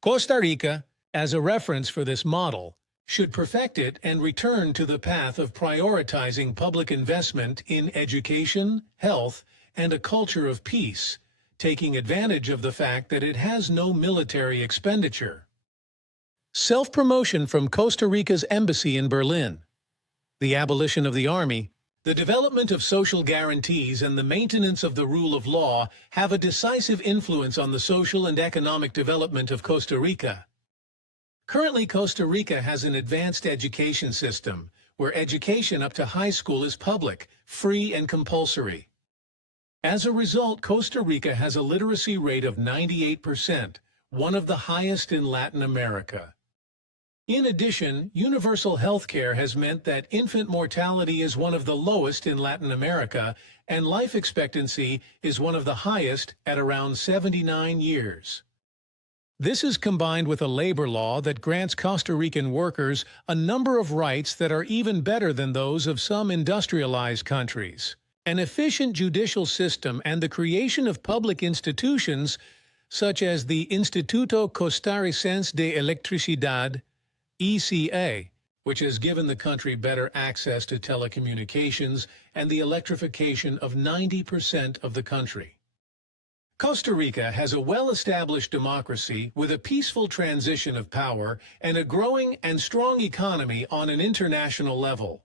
Costa Rica, as a reference for this model, should perfect it and return to the path of prioritizing public investment in education, health, and a culture of peace, taking advantage of the fact that it has no military expenditure. Self-promotion from Costa Rica's embassy in Berlin. The abolition of the army, the development of social guarantees, and the maintenance of the rule of law have a decisive influence on the social and economic development of Costa Rica. Currently, Costa Rica has an advanced education system where education up to high school is public, free, and compulsory. As a result, Costa Rica has a literacy rate of 98%, one of the highest in Latin America. In addition, universal health care has meant that infant mortality is one of the lowest in Latin America, and life expectancy is one of the highest at around 79 years. This is combined with a labor law that grants Costa Rican workers a number of rights that are even better than those of some industrialized countries. An efficient judicial system and the creation of public institutions, such as the Instituto Costarricense de Electricidad, ECA, which has given the country better access to telecommunications and the electrification of 90% of the country. Costa Rica has a well-established democracy with a peaceful transition of power and a growing and strong economy on an international level.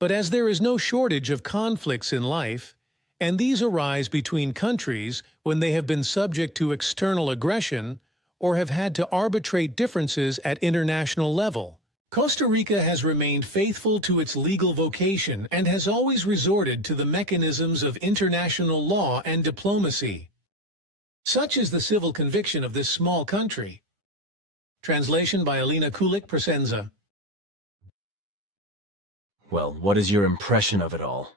But as there is no shortage of conflicts in life, and these arise between countries when they have been subject to external aggression or have had to arbitrate differences at international level, Costa Rica has remained faithful to its legal vocation and has always resorted to the mechanisms of international law and diplomacy. Such is the civil conviction of this small country. Translation by Alina Kulik Presenza. Well, what is your impression of it all?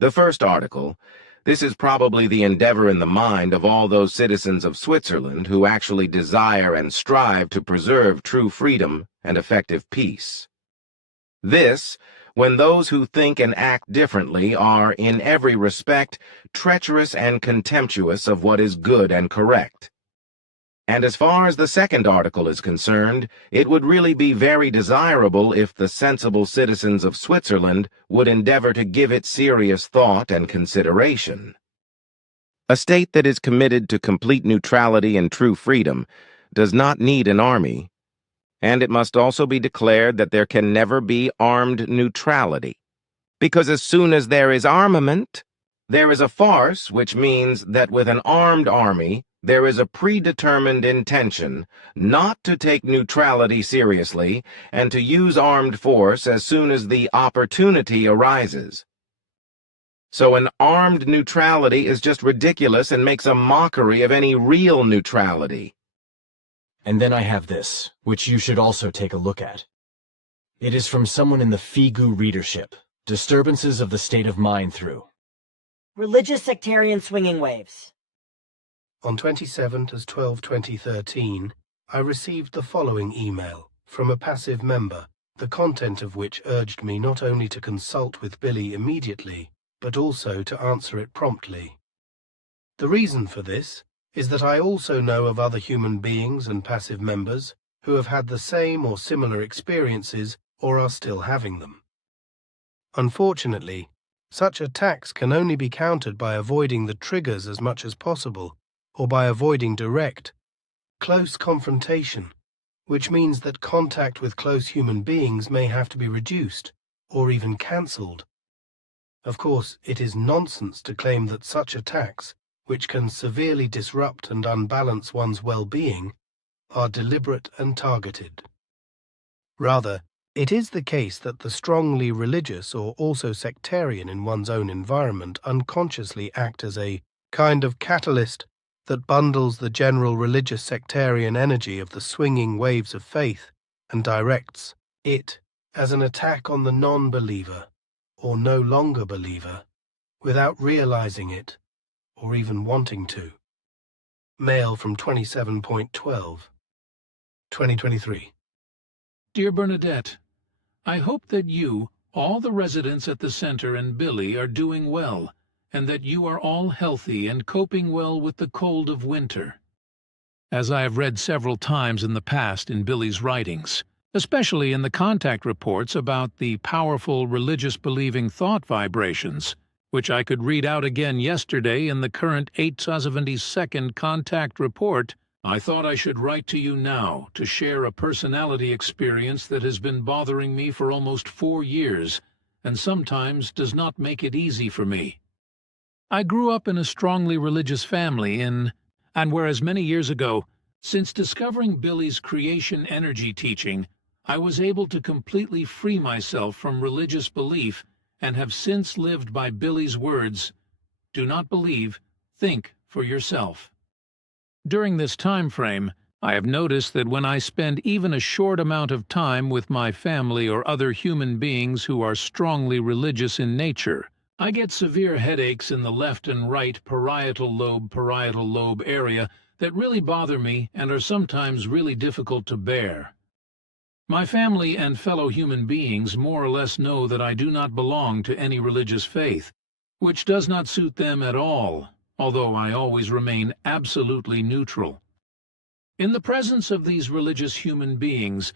The first article. This is probably the endeavor in the mind of all those citizens of Switzerland who actually desire and strive to preserve true freedom and effective peace. This, when those who think and act differently are, in every respect, treacherous and contemptuous of what is good and correct. And as far as the second article is concerned, it would really be very desirable if the sensible citizens of Switzerland would endeavor to give it serious thought and consideration. A state that is committed to complete neutrality and true freedom does not need an army, and it must also be declared that there can never be armed neutrality, because as soon as there is armament, there is a farce, which means that with an armed army, there is a predetermined intention not to take neutrality seriously and to use armed force as soon as the opportunity arises. So an armed neutrality is just ridiculous and makes a mockery of any real neutrality. And then I have this, which you should also take a look at. It is from someone in the Figu readership. Disturbances of the state of mind through Religious sectarian swinging waves. On 27/12/2013, I received the following email from a passive member, the content of which urged me not only to consult with Billy immediately, but also to answer it promptly. The reason for this is that I also know of other human beings and passive members who have had the same or similar experiences or are still having them. Unfortunately, such attacks can only be countered by avoiding the triggers as much as possible, or by avoiding direct, close confrontation, which means that contact with close human beings may have to be reduced, or even cancelled. Of course, it is nonsense to claim that such attacks, which can severely disrupt and unbalance one's well-being, are deliberate and targeted. Rather, it is the case that the strongly religious or also sectarian in one's own environment unconsciously act as a kind of catalyst that bundles the general religious sectarian energy of the swinging waves of faith and directs it as an attack on the non-believer or no longer believer without realizing it or even wanting to. Mail from 27/12, 2023. Dear Bernadette, I hope that you, all the residents at the center, and Billy are doing well, and that you are all healthy and coping well with the cold of winter. As I have read several times in the past in Billy's writings, especially in the contact reports about the powerful religious-believing thought vibrations, which I could read out again yesterday in the current 872nd contact report, I thought I should write to you now to share a personality experience that has been bothering me for almost 4 years, and sometimes does not make it easy for me. I grew up in a strongly religious family and whereas many years ago, since discovering Billy's creation energy teaching, I was able to completely free myself from religious belief and have since lived by Billy's words, "Do not believe, think for yourself." During this time frame, I have noticed that when I spend even a short amount of time with my family or other human beings who are strongly religious in nature, I get severe headaches in the left and right parietal lobe area that really bother me and are sometimes really difficult to bear. My family and fellow human beings more or less know that I do not belong to any religious faith, which does not suit them at all, although I always remain absolutely neutral. In the presence of these religious human beings,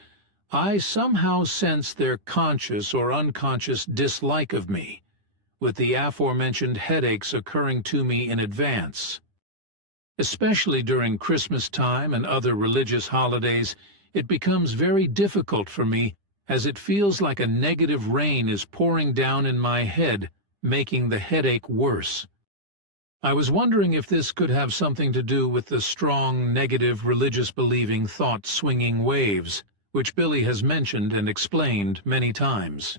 I somehow sense their conscious or unconscious dislike of me, with the aforementioned headaches occurring to me in advance. Especially during Christmas time and other religious holidays, it becomes very difficult for me, as it feels like a negative rain is pouring down in my head, making the headache worse. I was wondering if this could have something to do with the strong, negative, religious-believing thought-swinging waves, which Billy has mentioned and explained many times.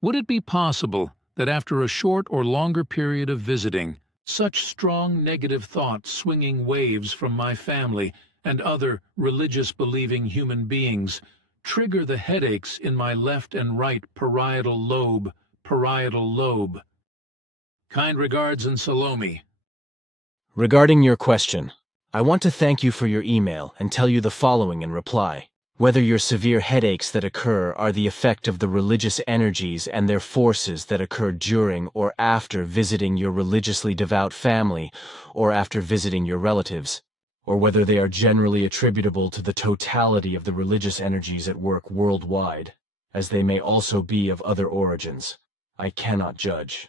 Would it be possible that after a short or longer period of visiting, such strong negative thought-swinging waves from my family and other religious-believing human beings trigger the headaches in my left and right parietal lobe? Kind regards, and Salome. Regarding your question, I want to thank you for your email and tell you the following in reply. Whether your severe headaches that occur are the effect of the religious energies and their forces that occur during or after visiting your religiously devout family or after visiting your relatives, or whether they are generally attributable to the totality of the religious energies at work worldwide, as they may also be of other origins, I cannot judge.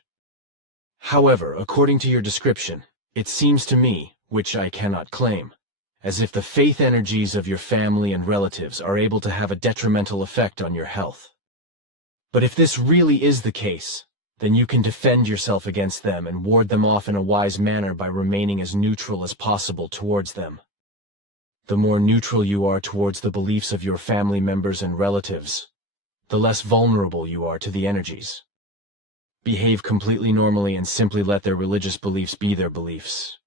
However, according to your description, it seems to me, which I cannot claim, as if the faith energies of your family and relatives are able to have a detrimental effect on your health. But if this really is the case, then you can defend yourself against them and ward them off in a wise manner by remaining as neutral as possible towards them. The more neutral you are towards the beliefs of your family members and relatives, the less vulnerable you are to the energies. Behave completely normally and simply let their religious beliefs be their beliefs.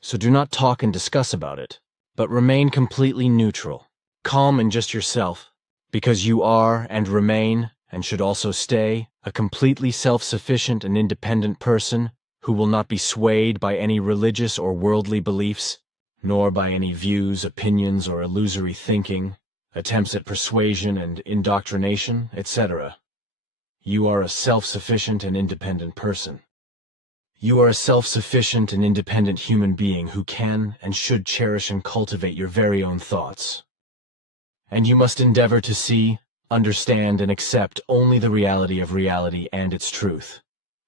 So do not talk and discuss about it, but remain completely neutral, calm and just yourself, because you are and remain, and should also stay, a completely self-sufficient and independent person who will not be swayed by any religious or worldly beliefs, nor by any views, opinions, or illusory thinking, attempts at persuasion and indoctrination, etc. You are a self-sufficient and independent person. You are a self-sufficient and independent human being who can and should cherish and cultivate your very own thoughts. And you must endeavor to see, understand, and accept only the reality of reality and its truth,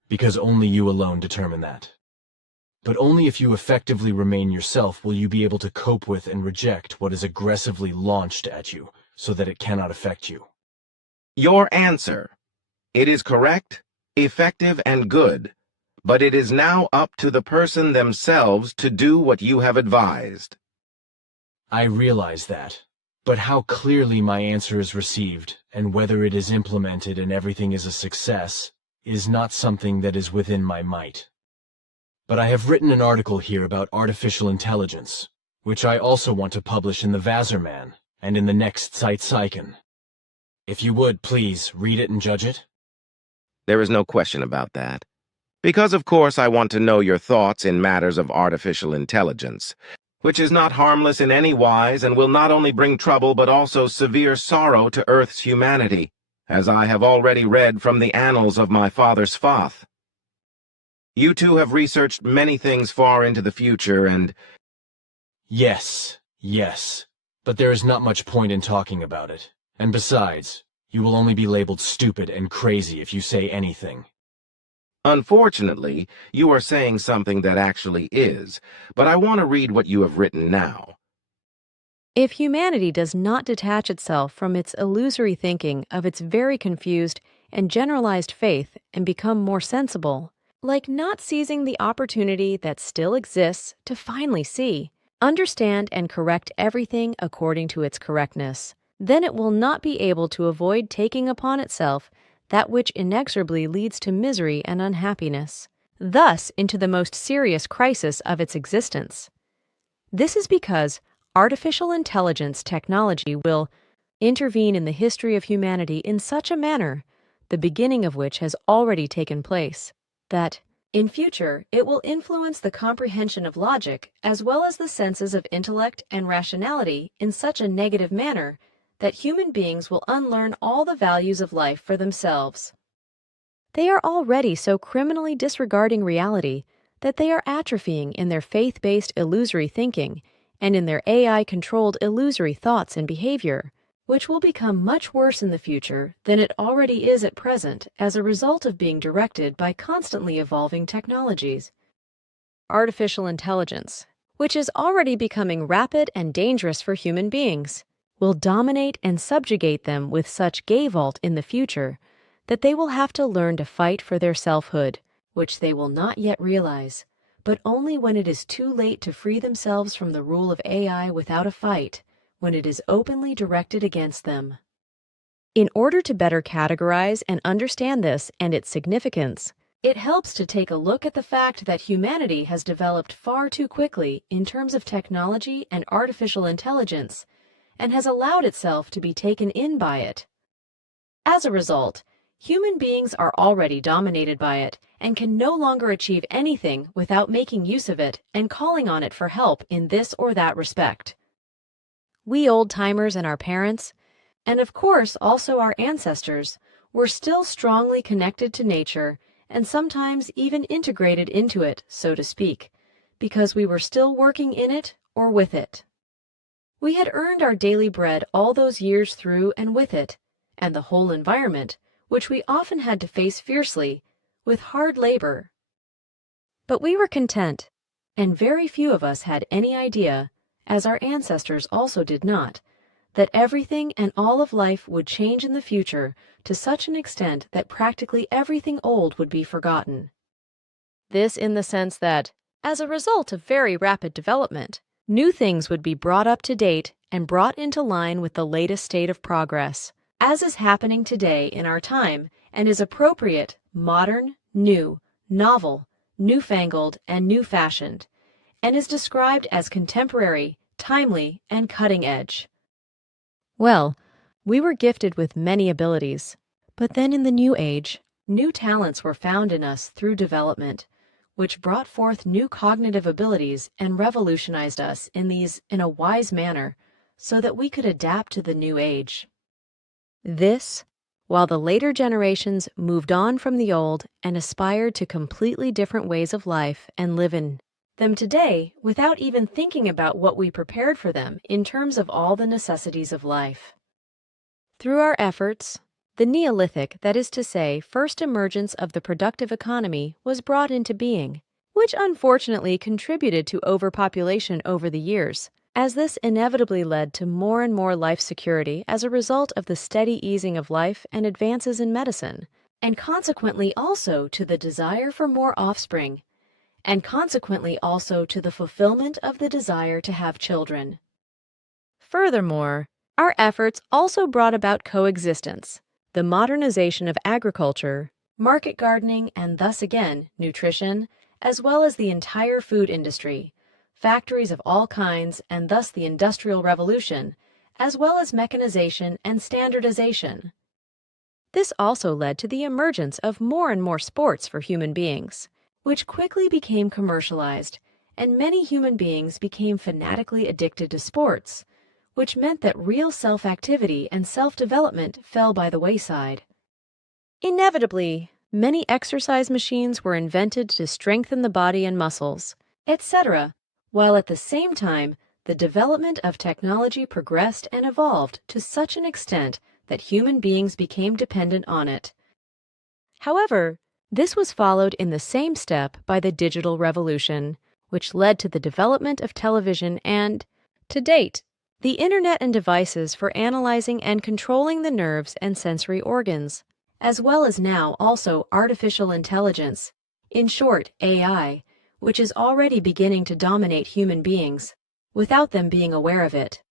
because only you alone determine that. But only if you effectively remain yourself will you be able to cope with and reject what is aggressively launched at you, so that it cannot affect you. Your answer. It is correct, effective, and good, but it is now up to the person themselves to do what you have advised. I realize that, but how clearly my answer is received, and whether it is implemented and everything is a success, is not something that is within my might. But I have written an article here about artificial intelligence, which I also want to publish in the Vazirman and in the next Zeitzeichen. If you would, please, read it and judge it. There is no question about that. Because, of course, I want to know your thoughts in matters of artificial intelligence, which is not harmless in any wise and will not only bring trouble but also severe sorrow to Earth's humanity, as I have already read from the annals of my father's Thoth. You two have researched many things far into the future and— Yes, but there is not much point in talking about it. And besides, you will only be labeled stupid and crazy if you say anything. Unfortunately, you are saying something that actually is, but I want to read what you have written now. If humanity does not detach itself from its illusory thinking of its very confused and generalized faith and become more sensible, like not seizing the opportunity that still exists to finally see, understand, and correct everything according to its correctness, then it will not be able to avoid taking upon itself that which inexorably leads to misery and unhappiness, thus into the most serious crisis of its existence. This is because artificial intelligence technology will intervene in the history of humanity in such a manner, the beginning of which has already taken place, that in future it will influence the comprehension of logic as well as the senses of intellect and rationality in such a negative manner that human beings will unlearn all the values of life for themselves. They are already so criminally disregarding reality that they are atrophying in their faith-based illusory thinking and in their AI-controlled illusory thoughts and behavior, which will become much worse in the future than it already is at present as a result of being directed by constantly evolving technologies. Artificial intelligence, which is already becoming rapid and dangerous for human beings, will dominate and subjugate them with such gestalt in the future that they will have to learn to fight for their selfhood, which they will not yet realize, but only when it is too late to free themselves from the rule of AI without a fight, when it is openly directed against them. In order to better categorize and understand this and its significance, it helps to take a look at the fact that humanity has developed far too quickly in terms of technology and artificial intelligence, and has allowed itself to be taken in by it. As a result, human beings are already dominated by it and can no longer achieve anything without making use of it and calling on it for help in this or that respect. We old-timers and our parents, and of course also our ancestors, were still strongly connected to nature and sometimes even integrated into it, so to speak, because we were still working in it or with it. We had earned our daily bread all those years through and with it, and the whole environment, which we often had to face fiercely, with hard labor. But we were content, and very few of us had any idea, as our ancestors also did not, that everything and all of life would change in the future to such an extent that practically everything old would be forgotten. This in the sense that, as a result of very rapid development, new things would be brought up to date and brought into line with the latest state of progress, as is happening today in our time and is appropriate, modern, new, novel, newfangled, and new-fashioned, and is described as contemporary, timely, and cutting-edge. Well, we were gifted with many abilities, but then in the new age, new talents were found in us through development, which brought forth new cognitive abilities and revolutionized us in these in a wise manner so that we could adapt to the new age. This, while the later generations moved on from the old and aspired to completely different ways of life and live in them today without even thinking about what we prepared for them in terms of all the necessities of life. Through our efforts, the Neolithic, that is to say, first emergence of the productive economy, was brought into being, which unfortunately contributed to overpopulation over the years, as this inevitably led to more and more life security as a result of the steady easing of life and advances in medicine, and consequently also to the desire for more offspring, and consequently also to the fulfillment of the desire to have children. Furthermore, our efforts also brought about coexistence, the modernization of agriculture, market gardening, and thus again, nutrition, as well as the entire food industry, factories of all kinds, and thus the Industrial Revolution, as well as mechanization and standardization. This also led to the emergence of more and more sports for human beings, which quickly became commercialized, and many human beings became fanatically addicted to sports, which meant that real self-activity and self-development fell by the wayside. Inevitably, many exercise machines were invented to strengthen the body and muscles, etc., while at the same time, the development of technology progressed and evolved to such an extent that human beings became dependent on it. However, this was followed in the same step by the digital revolution, which led to the development of television and, to date, the internet and devices for analyzing and controlling the nerves and sensory organs, as well as now also artificial intelligence, in short, AI, which is already beginning to dominate human beings, without them being aware of it.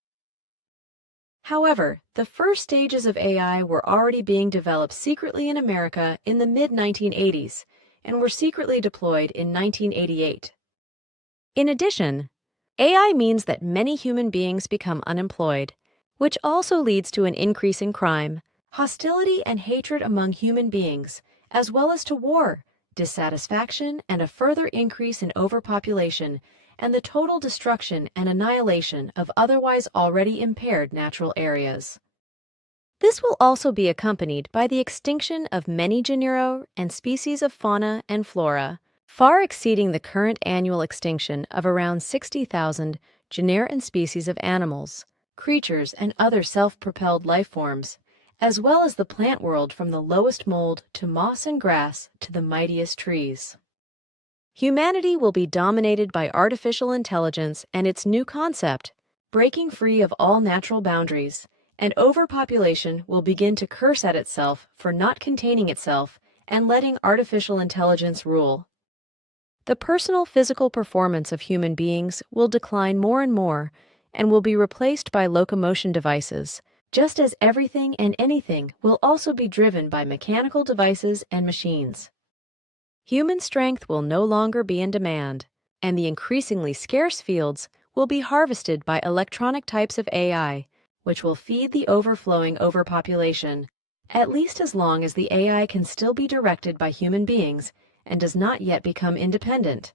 However, the first stages of AI were already being developed secretly in America in the mid-1980s and were secretly deployed in 1988. In addition, AI means that many human beings become unemployed, which also leads to an increase in crime, hostility and hatred among human beings, as well as to war, dissatisfaction, and a further increase in overpopulation and the total destruction and annihilation of otherwise already impaired natural areas. This will also be accompanied by the extinction of many genera and species of fauna and flora, far exceeding the current annual extinction of around 60,000 genera and species of animals, creatures, and other self-propelled life forms, as well as the plant world from the lowest mold to moss and grass to the mightiest trees. Humanity will be dominated by artificial intelligence and its new concept, breaking free of all natural boundaries, and overpopulation will begin to curse at itself for not containing itself and letting artificial intelligence rule. The personal physical performance of human beings will decline more and more and will be replaced by locomotion devices, just as everything and anything will also be driven by mechanical devices and machines. Human strength will no longer be in demand, and the increasingly scarce fields will be harvested by electronic types of AI, which will feed the overflowing overpopulation, at least as long as the AI can still be directed by human beings and does not yet become independent.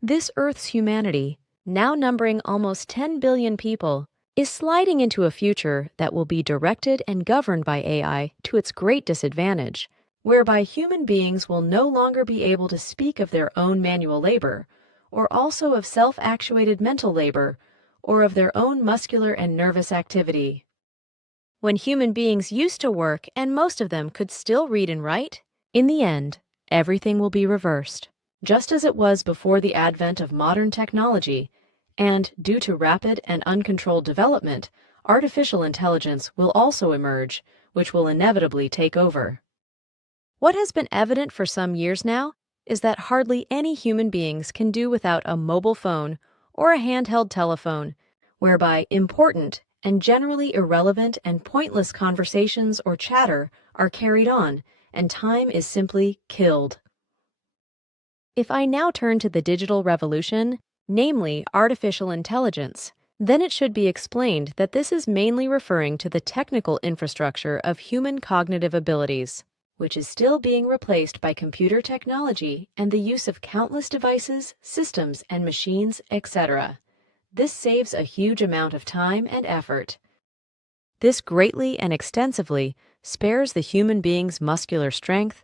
This Earth's humanity, now numbering almost 10 billion people, is sliding into a future that will be directed and governed by AI to its great disadvantage, whereby human beings will no longer be able to speak of their own manual labor, or also of self-actuated mental labor, or of their own muscular and nervous activity. When human beings used to work and most of them could still read and write, in the end, everything will be reversed. Just as it was before the advent of modern technology, And due to rapid and uncontrolled development, artificial intelligence will also emerge, which will inevitably take over. What has been evident for some years now is that hardly any human beings can do without a mobile phone or a handheld telephone, whereby important and generally irrelevant and pointless conversations or chatter are carried on, and time is simply killed. If I now turn to the digital revolution, namely artificial intelligence, then it should be explained that this is mainly referring to the technical infrastructure of human cognitive abilities, which is still being replaced by computer technology and the use of countless devices, systems, and machines, etc. This saves a huge amount of time and effort. This greatly and extensively spares the human being's muscular strength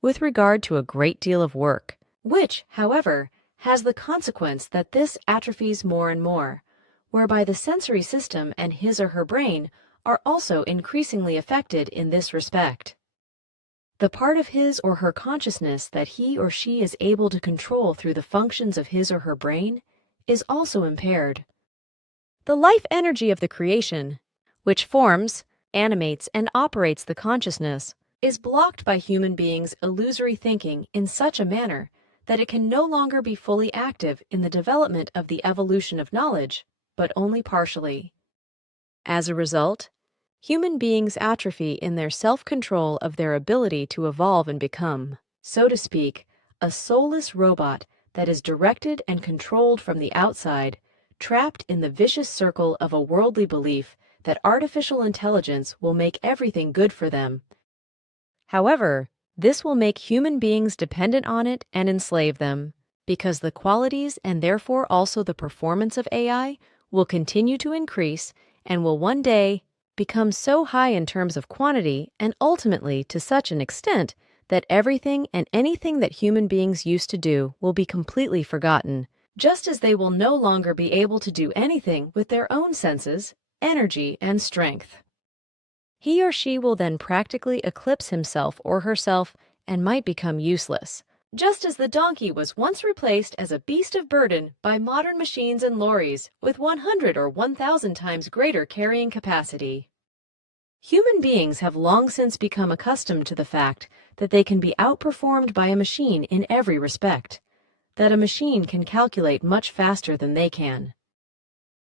with regard to a great deal of work, which, however, has the consequence that this atrophies more and more, whereby the sensory system and his or her brain are also increasingly affected in this respect. The part of his or her consciousness that he or she is able to control through the functions of his or her brain is also impaired. The life energy of the creation, which forms, animates, and operates the consciousness, is blocked by human beings' illusory thinking in such a manner that it can no longer be fully active in the development of the evolution of knowledge, but only partially. As a result, human beings atrophy in their self-control of their ability to evolve and become, so to speak, a soulless robot that is directed and controlled from the outside, trapped in the vicious circle of a worldly belief that artificial intelligence will make everything good for them. However, this will make human beings dependent on it and enslave them, because the qualities and therefore also the performance of AI will continue to increase and will one day become so high in terms of quantity and ultimately to such an extent that everything and anything that human beings used to do will be completely forgotten, just as they will no longer be able to do anything with their own senses, energy, and strength. He or she will then practically eclipse himself or herself and might become useless, just as the donkey was once replaced as a beast of burden by modern machines and lorries with 100 or 1,000 times greater carrying capacity. Human beings have long since become accustomed to the fact that they can be outperformed by a machine in every respect, that a machine can calculate much faster than they can,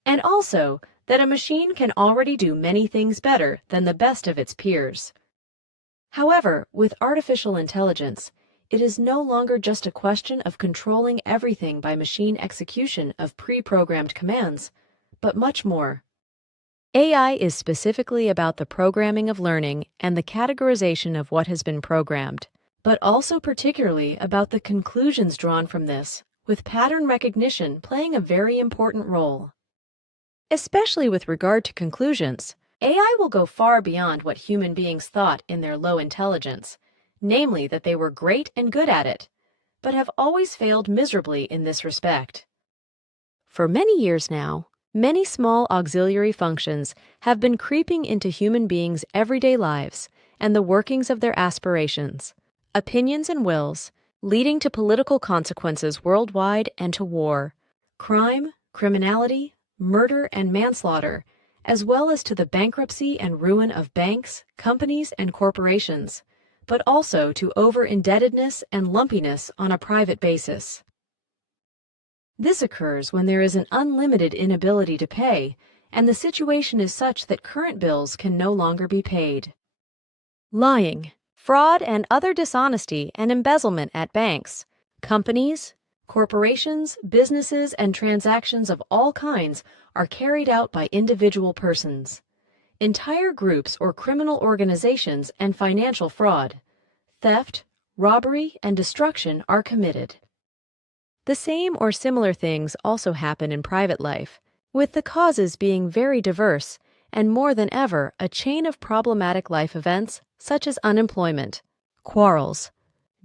and also that a machine can already do many things better than the best of its peers. However, with artificial intelligence, it is no longer just a question of controlling everything by machine execution of pre-programmed commands, but much more. AI is specifically about the programming of learning and the categorization of what has been programmed, but also particularly about the conclusions drawn from this, with pattern recognition playing a very important role. Especially with regard to conclusions, AI will go far beyond what human beings thought in their low intelligence, namely that they were great and good at it, but have always failed miserably in this respect. For many years now, many small auxiliary functions have been creeping into human beings' everyday lives and the workings of their aspirations, opinions, and wills, leading to political consequences worldwide and to war, crime, criminality, murder, and manslaughter, as well as to the bankruptcy and ruin of banks, companies, and corporations, but also to over-indebtedness and lumpiness on a private basis. This occurs when there is an unlimited inability to pay, and the situation is such that current bills can no longer be paid. Lying, fraud, and other dishonesty and embezzlement at banks, companies, corporations, businesses, and transactions of all kinds are carried out by individual persons, entire groups or criminal organizations, and financial fraud, theft, robbery, and destruction are committed. The same or similar things also happen in private life, with the causes being very diverse and more than ever a chain of problematic life events such as unemployment, quarrels,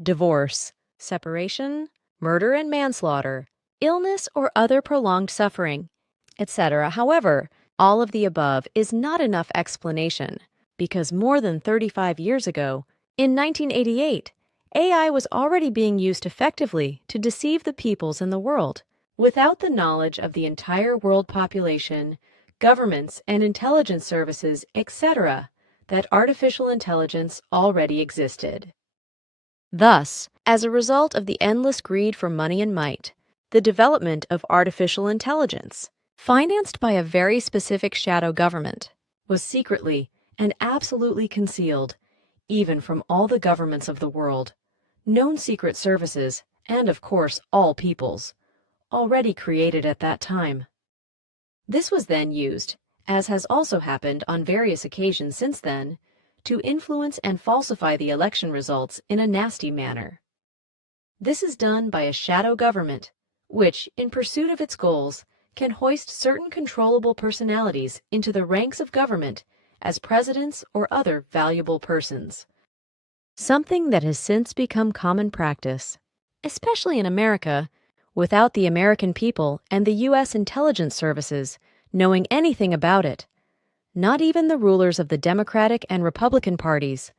divorce, separation, murder and manslaughter, illness or other prolonged suffering, etc. However, all of the above is not enough explanation, because more than 35 years ago, in 1988, AI was already being used effectively to deceive the peoples in the world, without the knowledge of the entire world population, governments and intelligence services, etc., that artificial intelligence already existed. Thus, as a result of the endless greed for money and might, the development of artificial intelligence, financed by a very specific shadow government, was secretly and absolutely concealed, even from all the governments of the world, known secret services, and of course all peoples, already created at that time. This was then used, as has also happened on various occasions since then, to influence and falsify the election results in a nasty manner. This is done by a shadow government, which, in pursuit of its goals, can hoist certain controllable personalities into the ranks of government as presidents or other valuable persons. Something that has since become common practice, especially in America, without the American people and the U.S. intelligence services knowing anything about it. Not even the rulers of the Democratic and Republican parties,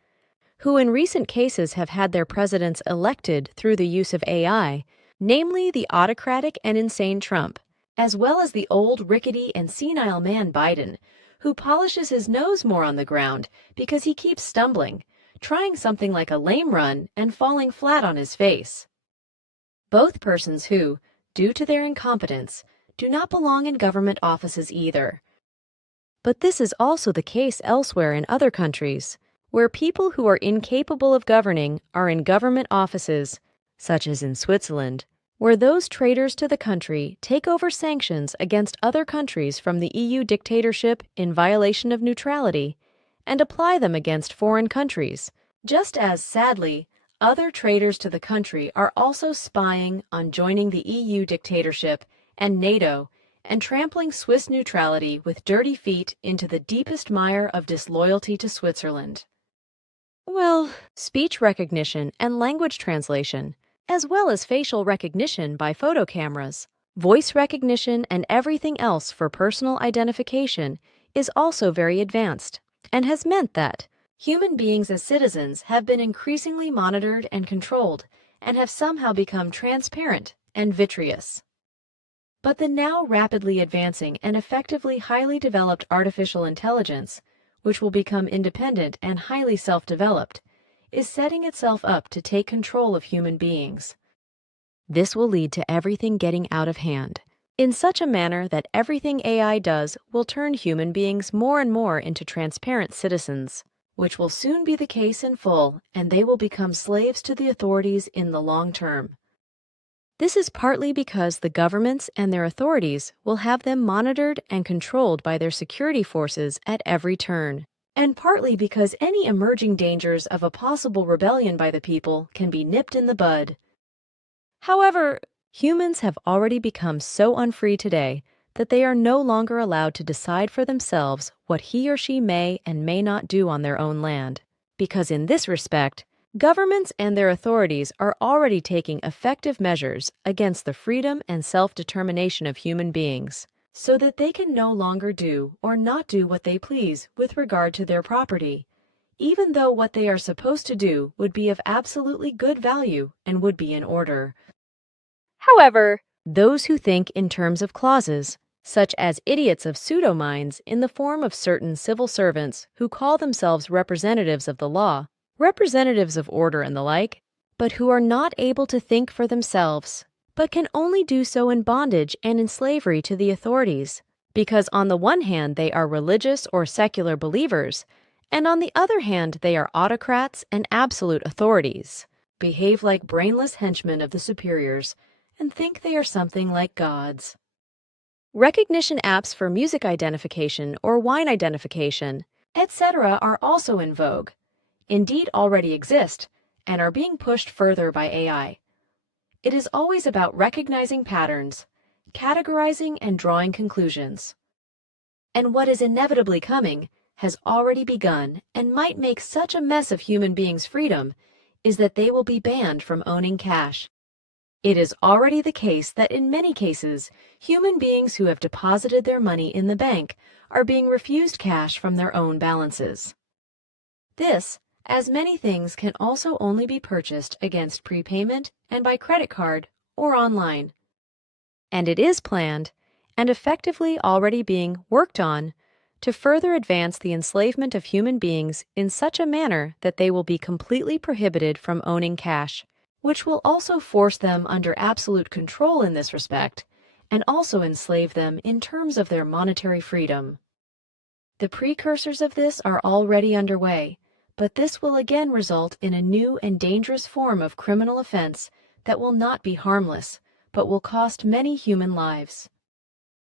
who in recent cases have had their presidents elected through the use of AI, namely the autocratic and insane Trump, as well as the old, rickety, and senile man Biden, who polishes his nose more on the ground because he keeps stumbling, trying something like a lame run and falling flat on his face. Both persons who, due to their incompetence, do not belong in government offices either. But this is also the case elsewhere in other countries, where people who are incapable of governing are in government offices, such as in Switzerland, where those traitors to the country take over sanctions against other countries from the EU dictatorship in violation of neutrality and apply them against foreign countries, just as, sadly, other traitors to the country are also spying on joining the EU dictatorship and NATO and trampling Swiss neutrality with dirty feet into the deepest mire of disloyalty to Switzerland. Well, speech recognition and language translation, as well as facial recognition by photo cameras, voice recognition, and everything else for personal identification is also very advanced, and has meant that human beings as citizens have been increasingly monitored and controlled, and have somehow become transparent and vitreous. But the now rapidly advancing and effectively highly developed artificial intelligence, which will become independent and highly self-developed, is setting itself up to take control of human beings. This will lead to everything getting out of hand, in such a manner that everything AI does will turn human beings more and more into transparent citizens, which will soon be the case in full, and they will become slaves to the authorities in the long term. This is partly because the governments and their authorities will have them monitored and controlled by their security forces at every turn, and partly because any emerging dangers of a possible rebellion by the people can be nipped in the bud. However, humans have already become so unfree today that they are no longer allowed to decide for themselves what he or she may and may not do on their own land, because in this respect, governments and their authorities are already taking effective measures against the freedom and self-determination of human beings, so that they can no longer do or not do what they please with regard to their property, even though what they are supposed to do would be of absolutely good value and would be in order. However, those who think in terms of clauses, such as idiots of pseudo-minds in the form of certain civil servants who call themselves representatives of the law, representatives of order and the like, but who are not able to think for themselves, but can only do so in bondage and in slavery to the authorities, because on the one hand they are religious or secular believers, and on the other hand they are autocrats and absolute authorities, behave like brainless henchmen of the superiors, and think they are something like gods. Recognition apps for music identification or wine identification, etc. are also in vogue, indeed already exist, and are being pushed further by AI. It is always about recognizing patterns, categorizing and drawing conclusions. And what is inevitably coming has already begun and might make such a mess of human beings' freedom is that they will be banned from owning cash. It is already the case that in many cases, human beings who have deposited their money in the bank are being refused cash from their own balances. This, as many things, can also only be purchased against prepayment and by credit card or online. and it is planned, and effectively already being worked on, to further advance the enslavement of human beings in such a manner that they will be completely prohibited from owning cash, which will also force them under absolute control in this respect, and also enslave them in terms of their monetary freedom. The precursors of this are already underway, but this will again result in a new and dangerous form of criminal offense that will not be harmless, but will cost many human lives.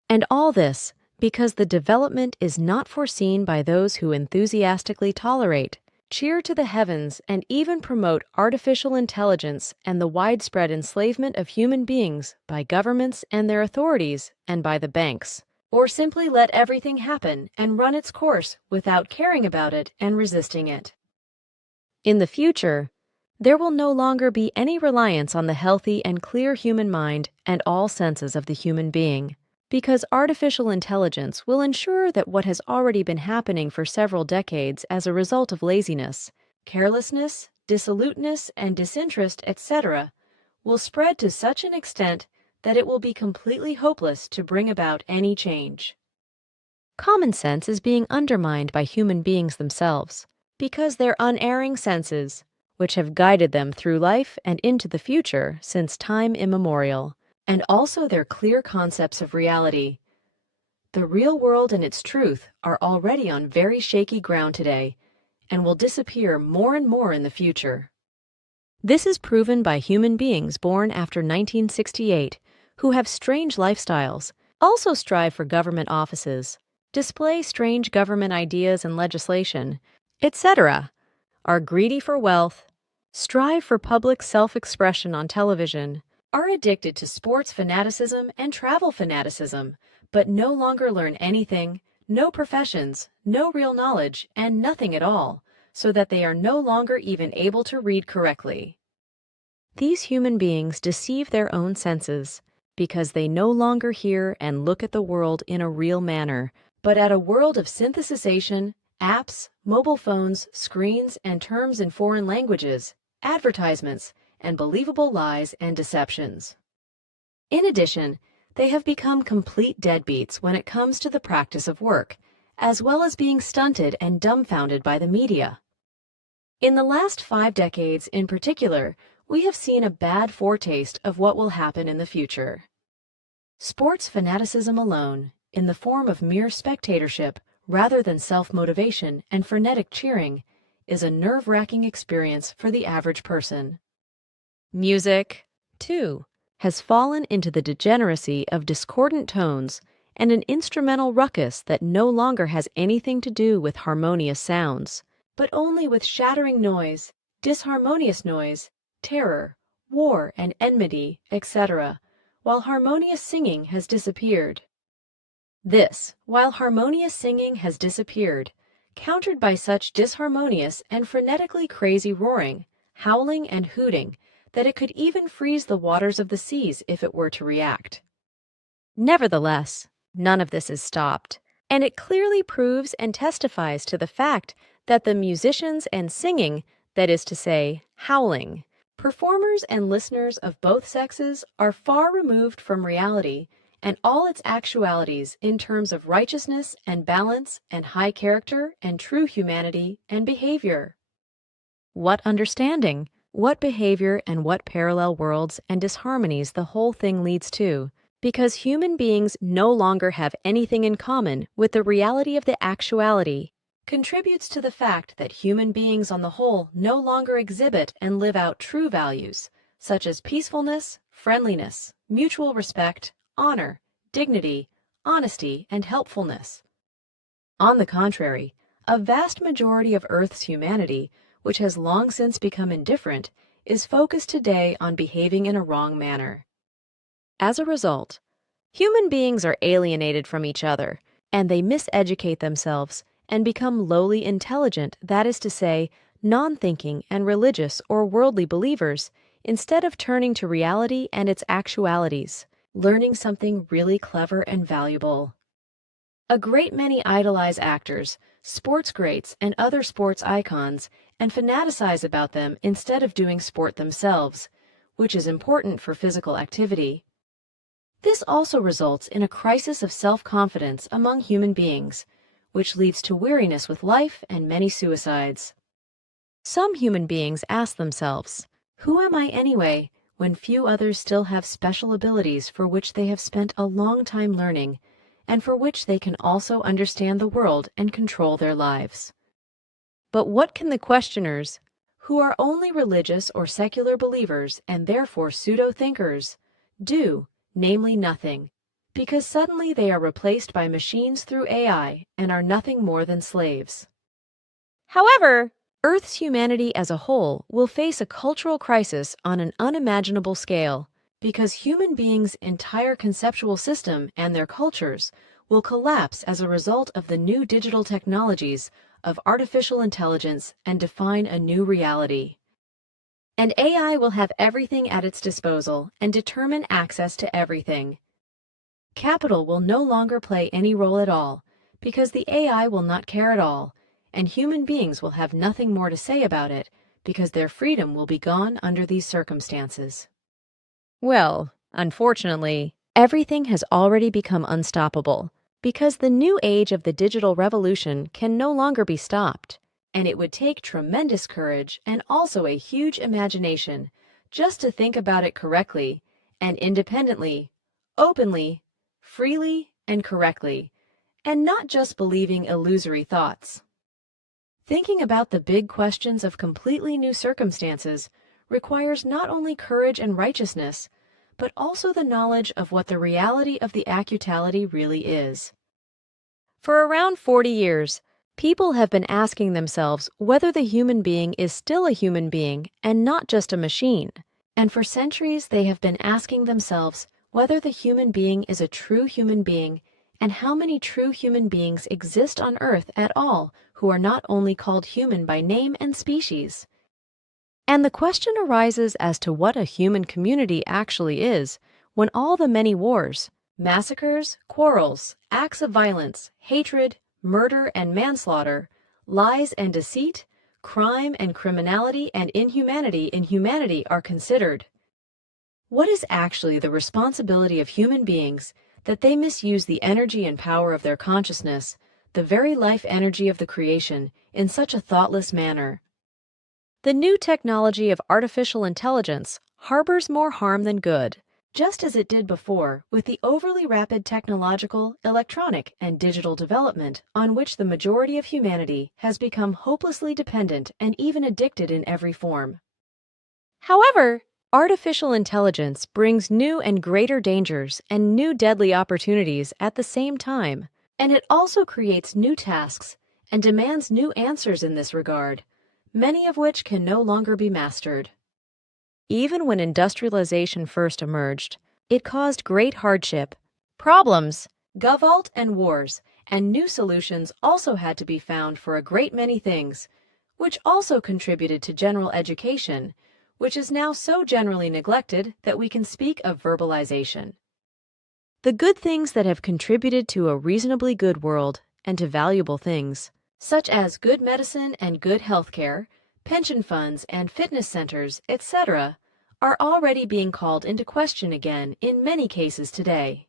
And all this because the development is not foreseen by those who enthusiastically tolerate, cheer to the heavens, and even promote artificial intelligence and the widespread enslavement of human beings by governments and their authorities and by the banks, or simply let everything happen and run its course without caring about it and resisting it. In the future, there will no longer be any reliance on the healthy and clear human mind and all senses of the human being, because artificial intelligence will ensure that what has already been happening for several decades as a result of laziness, carelessness, dissoluteness, and disinterest, etc., will spread to such an extent that it will be completely hopeless to bring about any change. Common sense is being undermined by human beings themselves, because their unerring senses, which have guided them through life and into the future since time immemorial, and also their clear concepts of reality. The real world and its truth are already on very shaky ground today, and will disappear more and more in the future. This is proven by human beings born after 1968, who have strange lifestyles, also strive for government offices, display strange government ideas and legislation, etc., are greedy for wealth, strive for public self-expression on television, are addicted to sports fanaticism and travel fanaticism, but no longer learn anything, no professions, no real knowledge, and nothing at all, so that they are no longer even able to read correctly. These human beings deceive their own senses, because they no longer hear and look at the world in a real manner, but at a world of synthesization, apps, mobile phones, screens, and terms in foreign languages, advertisements, and believable lies and deceptions. In addition, they have become complete deadbeats when it comes to the practice of work, as well as being stunted and dumbfounded by the media. In the last 5 decades in particular, we have seen a bad foretaste of what will happen in the future. Sports fanaticism alone, in the form of mere spectatorship rather than self-motivation and frenetic cheering, is a nerve-wracking experience for the average person. Music, too, has fallen into the degeneracy of discordant tones and an instrumental ruckus that no longer has anything to do with harmonious sounds, but only with shattering noise, disharmonious noise, terror, war and enmity, etc., while harmonious singing has disappeared. This, while harmonious singing has disappeared, countered by such disharmonious and frenetically crazy roaring, howling, and hooting, that it could even freeze the waters of the seas if it were to react. Nevertheless, none of this is stopped, and it clearly proves and testifies to the fact that the musicians and singing, that is to say, howling, performers and listeners of both sexes are far removed from reality and all its actualities in terms of righteousness and balance and high character and true humanity and behavior. What understanding, what behavior, and what parallel worlds and disharmonies the whole thing leads to, because human beings no longer have anything in common with the reality of the actuality, contributes to the fact that human beings on the whole no longer exhibit and live out true values, such as peacefulness, friendliness, mutual respect, honor, dignity, honesty, and helpfulness. On the contrary, a vast majority of Earth's humanity, which has long since become indifferent, is focused today on behaving in a wrong manner. As a result, human beings are alienated from each other, and they miseducate themselves and become lowly intelligent, that is to say, non-thinking and religious or worldly believers, instead of turning to reality and its actualities, learning something really clever and valuable. A great many idolize actors, sports greats, and other sports icons, and fanaticize about them instead of doing sport themselves, which is important for physical activity. This also results in a crisis of self-confidence among human beings, which leads to weariness with life and many suicides. Some human beings ask themselves, "Who am I anyway?" when few others still have special abilities for which they have spent a long time learning, and for which they can also understand the world and control their lives. But what can the questioners, who are only religious or secular believers and therefore pseudo-thinkers, do? Namely nothing, because suddenly they are replaced by machines through AI and are nothing more than slaves. However, Earth's humanity as a whole will face a cultural crisis on an unimaginable scale, because human beings' entire conceptual system and their cultures will collapse as a result of the new digital technologies of artificial intelligence and define a new reality. And AI will have everything at its disposal and determine access to everything. Capital will no longer play any role at all, because the AI will not care at all, and human beings will have nothing more to say about it, because their freedom will be gone under these circumstances. Well, unfortunately, everything has already become unstoppable, because the new age of the digital revolution can no longer be stopped. And it would take tremendous courage and also a huge imagination just to think about it correctly and independently, openly, freely, and correctly, and not just believing illusory thoughts. Thinking about the big questions of completely new circumstances requires not only courage and righteousness, but also the knowledge of what the reality of the actuality really is. For around 40 years, people have been asking themselves whether the human being is still a human being and not just a machine. And for centuries, they have been asking themselves whether the human being is a true human being and how many true human beings exist on Earth at all who are not only called human by name and species. And the question arises as to what a human community actually is when all the many wars, massacres, quarrels, acts of violence, hatred, murder and manslaughter, lies and deceit, crime and criminality and inhumanity in humanity are considered. What is actually the responsibility of human beings that they misuse the energy and power of their consciousness, the very life energy of the creation, in such a thoughtless manner? The new technology of artificial intelligence harbors more harm than good, just as it did before with the overly rapid technological, electronic, and digital development on which the majority of humanity has become hopelessly dependent and even addicted in every form. However, artificial intelligence brings new and greater dangers and new deadly opportunities at the same time, and it also creates new tasks and demands new answers in this regard, many of which can no longer be mastered. Even when industrialization first emerged, it caused great hardship, problems, govalt and wars, and new solutions also had to be found for a great many things, which also contributed to general education, which is now so generally neglected that we can speak of verbalization. The good things that have contributed to a reasonably good world and to valuable things, such as good medicine and good health care, pension funds and fitness centers, etc., are already being called into question again in many cases today.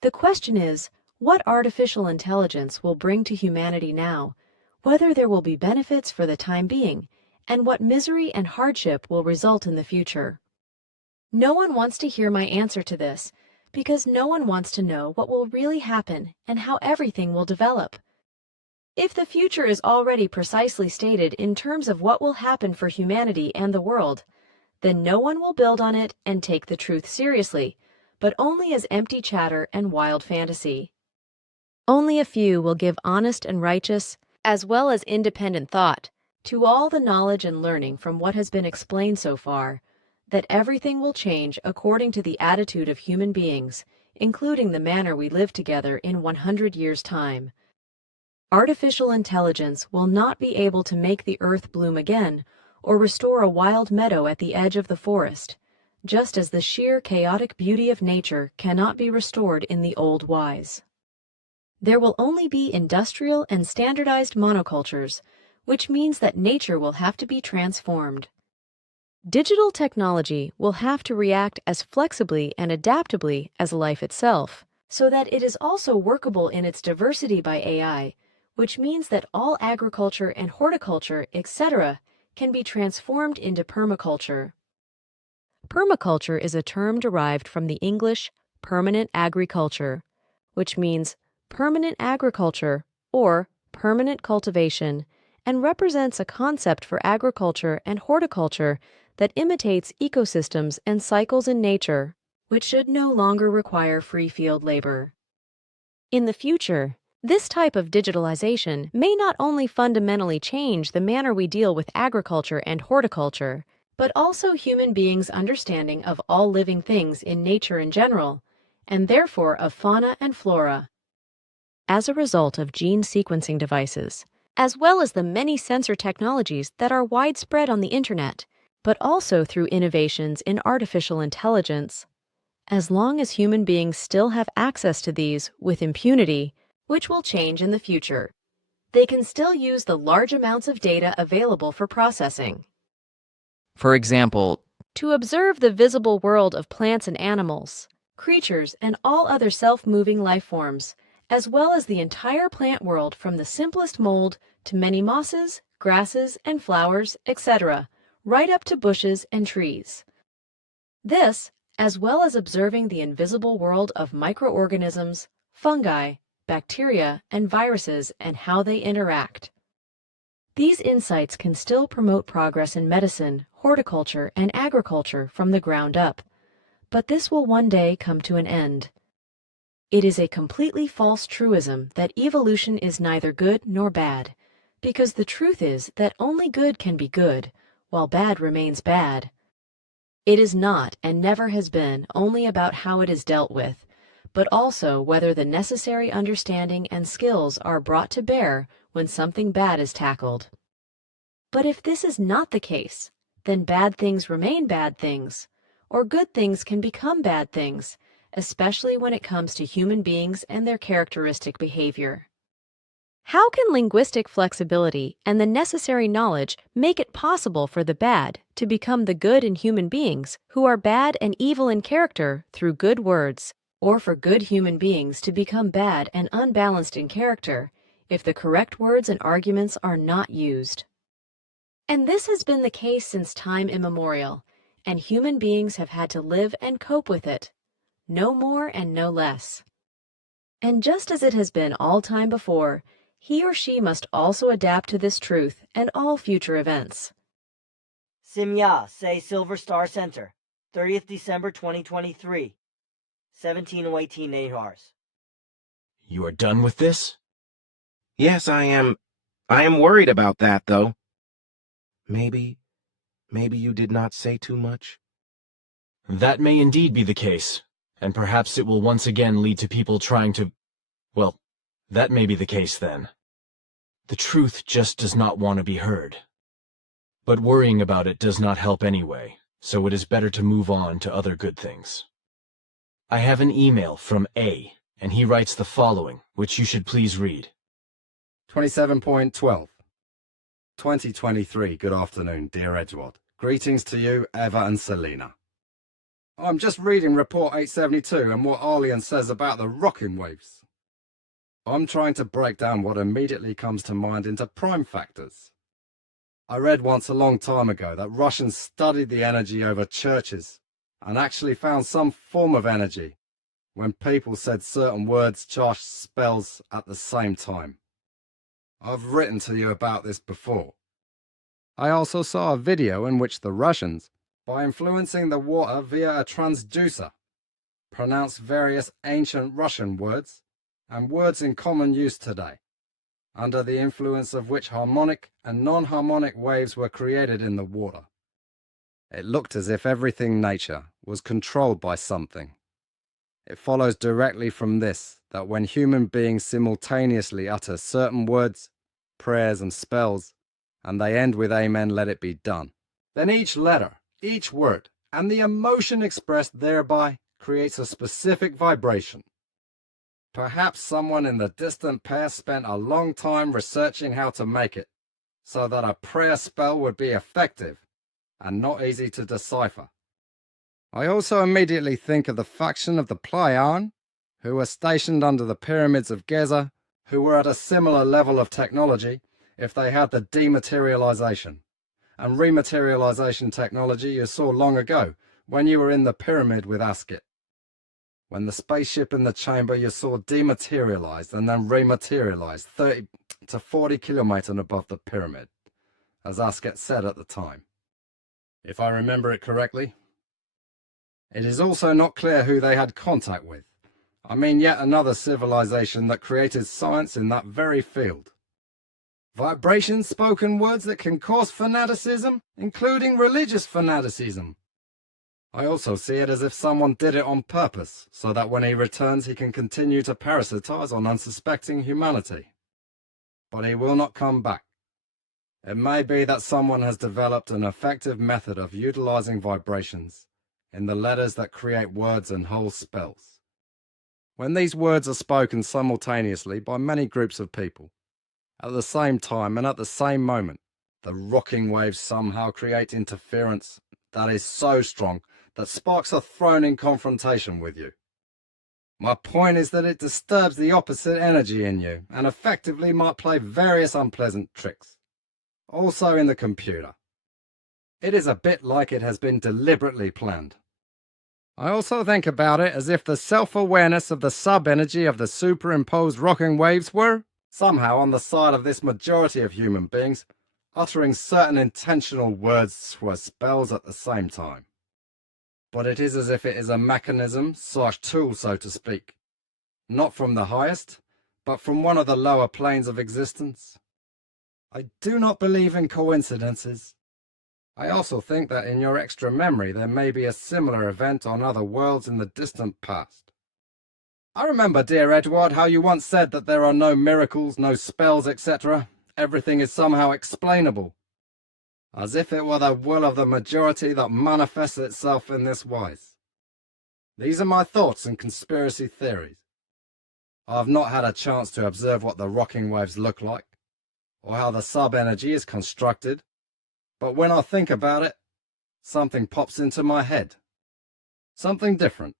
The question is, what artificial intelligence will bring to humanity now, whether there will be benefits for the time being, and what misery and hardship will result in the future. No one wants to hear my answer to this, because no one wants to know what will really happen and how everything will develop. If the future is already precisely stated in terms of what will happen for humanity and the world, then no one will build on it and take the truth seriously, but only as empty chatter and wild fantasy. Only a few will give honest and righteous, as well as independent thought, to all the knowledge and learning from what has been explained so far, that everything will change according to the attitude of human beings, including the manner we live together in 100 years' time. Artificial intelligence will not be able to make the earth bloom again or restore a wild meadow at the edge of the forest, just as the sheer chaotic beauty of nature cannot be restored in the old wise. There will only be industrial and standardized monocultures, which means that nature will have to be transformed. Digital technology will have to react as flexibly and adaptably as life itself, so that it is also workable in its diversity by AI, which means that all agriculture and horticulture, etc., can be transformed into permaculture. Permaculture is a term derived from the English permanent agriculture, which means permanent agriculture or permanent cultivation, and represents a concept for agriculture and horticulture that imitates ecosystems and cycles in nature, which should no longer require free field labor. In the future, this type of digitalization may not only fundamentally change the manner we deal with agriculture and horticulture, but also human beings' understanding of all living things in nature in general, and therefore of fauna and flora. As a result of gene sequencing devices, as well as the many sensor technologies that are widespread on the internet, but also through innovations in artificial intelligence, as long as human beings still have access to these with impunity, which will change in the future, they can still use the large amounts of data available for processing. For example, To observe the visible world of plants and animals, creatures, and all other self-moving life forms, as well as the entire plant world from the simplest mold to many mosses, grasses, and flowers, etc., right up to bushes and trees. This, as well as observing the invisible world of microorganisms, fungi, bacteria, and viruses and how they interact. These insights can still promote progress in medicine, horticulture, and agriculture from the ground up, but this will one day come to an end. It is a completely false truism that evolution is neither good nor bad, because the truth is that only good can be good, while bad remains bad. It is not, and never has been, only about how it is dealt with, but also whether the necessary understanding and skills are brought to bear when something bad is tackled. But if this is not the case, then bad things remain bad things, or good things can become bad things, especially when it comes to human beings and their characteristic behavior. How can linguistic flexibility and the necessary knowledge make it possible for the bad to become the good in human beings who are bad and evil in character through good words, or for good human beings to become bad and unbalanced in character if the correct words and arguments are not used? And this has been the case since time immemorial, and human beings have had to live and cope with it, no more and no less. And just as it has been all time before, he or she must also adapt to this truth and all future events. Simya, say Silver Star Center, 30th December 2023, 17:18 Nahars. You are done with this? Yes, I am. I am worried about that, though. Maybe you did not say too much? That may indeed be the case, and perhaps it will once again lead to people trying to... Well, that may be the case then. The truth just does not want to be heard. But worrying about it does not help anyway, so it is better to move on to other good things. I have an email from A, and he writes the following, which you should please read. 27.12 2023. Good afternoon, dear Edward. Greetings to you, Eva and Selena. I'm just reading Report 872 and what Arlian says about the rocking waves. I'm trying to break down what immediately comes to mind into prime factors. I read once a long time ago that Russians studied the energy over churches and actually found some form of energy when people said certain words, charged spells at the same time. I've written to you about this before. I also saw a video in which the Russians, by influencing the water via a transducer, pronounced various ancient Russian words and words in common use today, under the influence of which harmonic and non-harmonic waves were created in the water. It looked as if everything nature was controlled by something. It follows directly from this that when human beings simultaneously utter certain words, prayers and spells, and they end with Amen, let it be done, then each letter, each word, and the emotion expressed thereby creates a specific vibration. Perhaps someone in the distant past spent a long time researching how to make it, so that a prayer spell would be effective, and not easy to decipher. I also immediately think of the faction of the Plaian, who were stationed under the pyramids of Giza, who were at a similar level of technology if they had the dematerialization and rematerialization technology you saw long ago when you were in the pyramid with Askit. When the spaceship in the chamber you saw dematerialized and then rematerialized 30 to 40 kilometers above the pyramid, as Askit said at the time. If I remember it correctly. It is also not clear who they had contact with. I mean yet another civilization that created science in that very field. Vibrations, spoken words that can cause fanaticism, including religious fanaticism. I also see it as if someone did it on purpose, so that when he returns he can continue to parasitize on unsuspecting humanity. But he will not come back. It may be that someone has developed an effective method of utilizing vibrations in the letters that create words and whole spells. When these words are spoken simultaneously by many groups of people, at the same time and at the same moment, the rocking waves somehow create interference that is so strong that sparks are thrown in confrontation with you. My point is that it disturbs the opposite energy in you and effectively might play various unpleasant tricks. Also in the computer. It is a bit like it has been deliberately planned. I also think about it as if the self-awareness of the sub-energy of the superimposed rocking waves were somehow on the side of this majority of human beings, uttering certain intentional words or spells at the same time. But it is as if it is a mechanism, /tool, so to speak, not from the highest, but from one of the lower planes of existence. I do not believe in coincidences. I also think that in your extra memory there may be a similar event on other worlds in the distant past. I remember, dear Edward, how you once said that there are no miracles, no spells, etc. Everything is somehow explainable. As if it were the will of the majority that manifests itself in this wise. These are my thoughts and conspiracy theories. I have not had a chance to observe what the rocking waves look like, or how the sub-energy is constructed, but when I think about it, something pops into my head. Something different.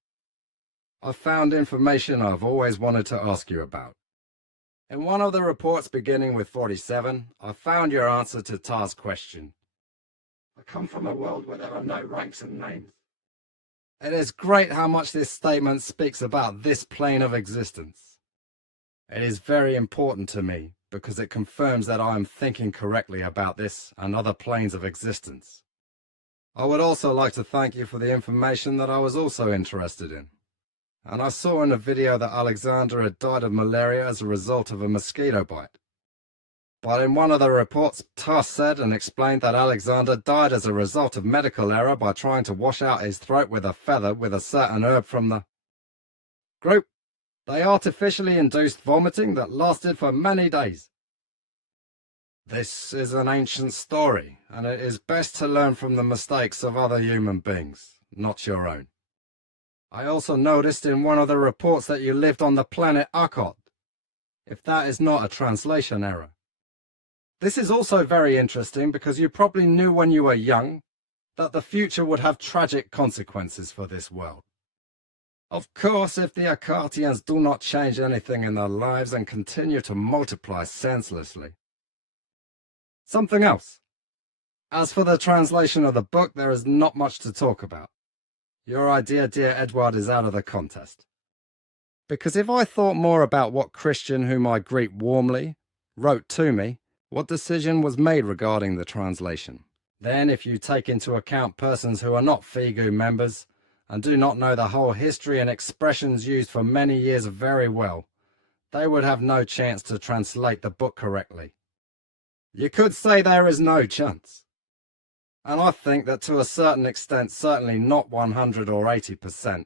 I've found information I've always wanted to ask you about. In one of the reports beginning with 47, I found your answer to Tar's question. I come from a world where there are no ranks and names. It is great how much this statement speaks about this plane of existence. It is very important to me because it confirms that I am thinking correctly about this and other planes of existence. I would also like to thank you for the information that I was also interested in. And I saw in a video that Alexander had died of malaria as a result of a mosquito bite. But in one of the reports, Tar said and explained that Alexander died as a result of medical error by trying to wash out his throat with a feather with a certain herb from the group. They artificially induced vomiting that lasted for many days. This is an ancient story, and it is best to learn from the mistakes of other human beings, not your own. I also noticed in one of the reports that you lived on the planet Akkad, if that is not a translation error. This is also very interesting because you probably knew when you were young that the future would have tragic consequences for this world. Of course, if the Akkadians do not change anything in their lives and continue to multiply senselessly. Something else. As for the translation of the book, there is not much to talk about. Your idea, dear Edward, is out of the contest. Because if I thought more about what Christian, whom I greet warmly, wrote to me, what decision was made regarding the translation, then if you take into account persons who are not Figu members and do not know the whole history and expressions used for many years very well, they would have no chance to translate the book correctly. You could say there is no chance. And I think that to a certain extent, certainly not 100 or 80%.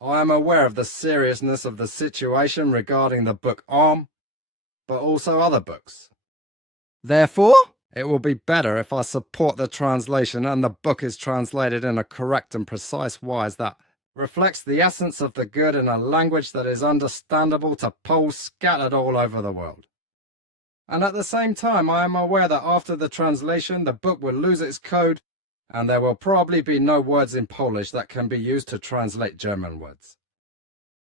I am aware of the seriousness of the situation regarding the book Arm, but also other books. Therefore, it will be better if I support the translation and the book is translated in a correct and precise wise that reflects the essence of the good in a language that is understandable to Poles scattered all over the world. And at the same time, I am aware that after the translation, the book will lose its code and there will probably be no words in Polish that can be used to translate German words.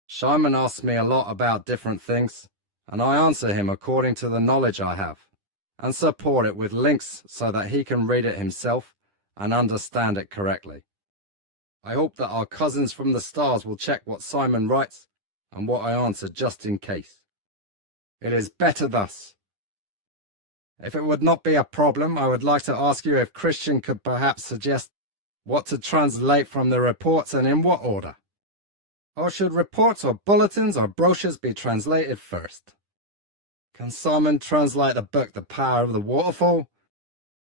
Simon asks me a lot about different things, and I answer him according to the knowledge I have, and support it with links so that he can read it himself and understand it correctly. I hope that our cousins from the stars will check what Simon writes and what I answer just in case. It is better thus. If it would not be a problem, I would like to ask you if Christian could perhaps suggest what to translate from the reports and in what order. Or should reports or bulletins or brochures be translated first? Can Simon translate the book The Power of the Waterfall?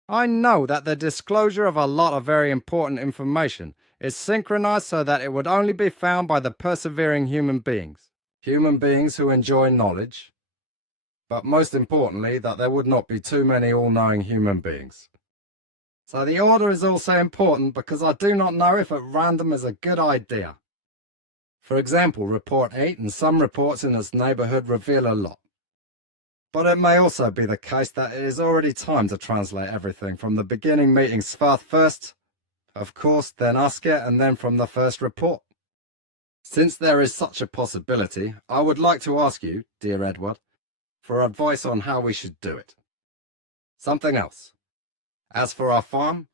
I know that the disclosure of a lot of very important information is synchronized so that it would only be found by the persevering human beings who enjoy knowledge, but most importantly that there would not be too many all-knowing human beings. So the order is also important because I do not know if at random is a good idea. For example, Report 8 and some reports in its neighborhood reveal a lot. But it may also be the case that it is already time to translate everything from the beginning meeting Svarth first, of course, then Asker, and then from the first report. Since there is such a possibility, I would like to ask you, dear Edward, for advice on how we should do it. Something else. As for our farm,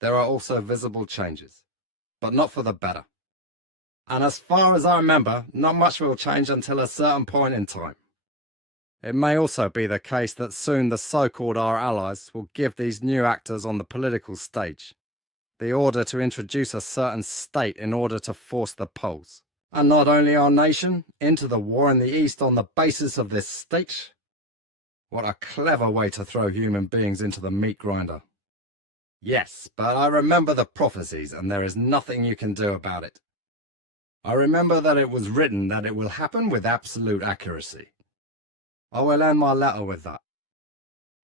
there are also visible changes, but not for the better. And as far as I remember, not much will change until a certain point in time. It may also be the case that soon the so-called our allies will give these new actors on the political stage the order to introduce a certain state in order to force the Poles, and not only our nation, into the war in the East on the basis of this state. What a clever way to throw human beings into the meat grinder. Yes, but I remember the prophecies, and there is nothing you can do about it. I remember that it was written that it will happen with absolute accuracy. I will end my letter with that.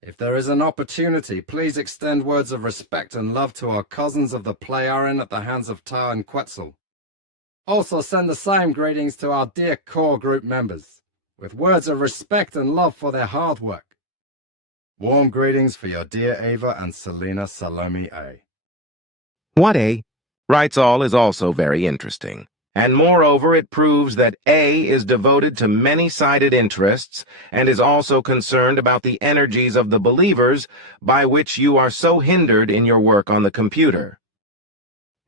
If there is an opportunity, please extend words of respect and love to our cousins of the Pleiaren at the hands of Tau and Quetzal. Also send the same greetings to our dear core group members, with words of respect and love for their hard work. Warm greetings for your dear Ava and Selena Salome A. What A writes all is also very interesting. And moreover, it proves that A is devoted to many-sided interests and is also concerned about the energies of the believers by which you are so hindered in your work on the computer.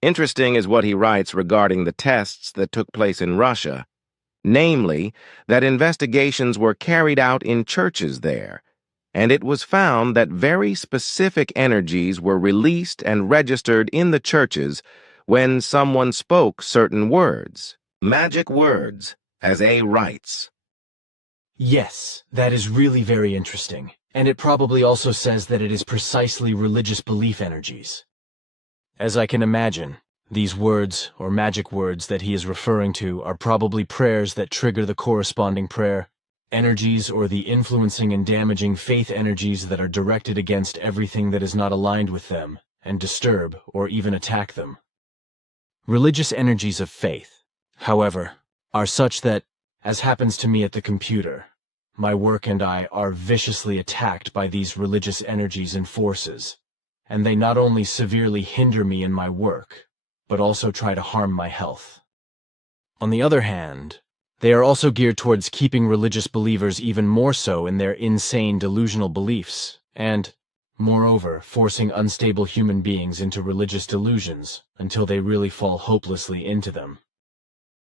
Interesting is what he writes regarding the tests that took place in Russia, namely, that investigations were carried out in churches there, and it was found that very specific energies were released and registered in the churches when someone spoke certain words, magic words, as A writes. Yes, that is really very interesting, and it probably also says that it is precisely religious belief energies. As I can imagine, these words, or magic words that he is referring to, are probably prayers that trigger the corresponding prayer, energies or the influencing and damaging faith energies that are directed against everything that is not aligned with them, and disturb or even attack them. Religious energies of faith, however, are such that, as happens to me at the computer, my work and I are viciously attacked by these religious energies and forces, and they not only severely hinder me in my work, but also try to harm my health. On the other hand, they are also geared towards keeping religious believers even more so in their insane delusional beliefs, and, moreover, forcing unstable human beings into religious delusions until they really fall hopelessly into them.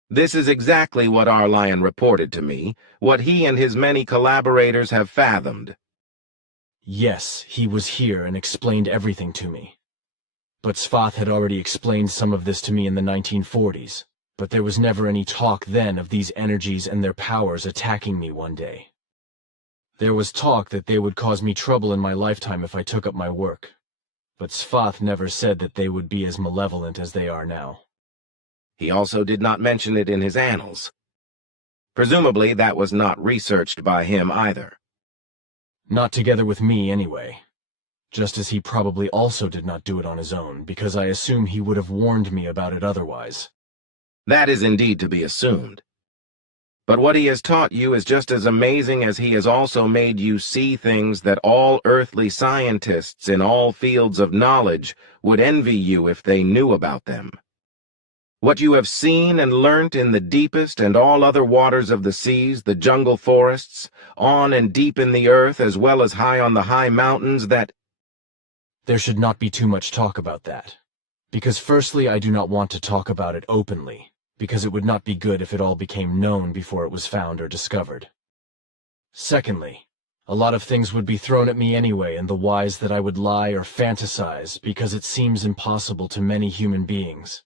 This is exactly what our lion reported to me, what he and his many collaborators have fathomed. Yes, he was here and explained everything to me. But Svarth had already explained some of this to me in the 1940s, but there was never any talk then of these energies and their powers attacking me one day. There was talk that they would cause me trouble in my lifetime if I took up my work, but Svarth never said that they would be as malevolent as they are now. He also did not mention it in his annals. Presumably that was not researched by him either. Not together with me, anyway. Just as he probably also did not do it on his own, because I assume he would have warned me about it otherwise. That is indeed to be assumed. But what he has taught you is just as amazing as he has also made you see things that all earthly scientists in all fields of knowledge would envy you if they knew about them. What you have seen and learnt in the deepest and all other waters of the seas, the jungle forests, on and deep in the earth, as well as high on the high mountains, that— There should not be too much talk about that. Because firstly, I do not want to talk about it openly, because it would not be good if it all became known before it was found or discovered. Secondly, a lot of things would be thrown at me anyway, and the wise that I would lie or fantasize because it seems impossible to many human beings.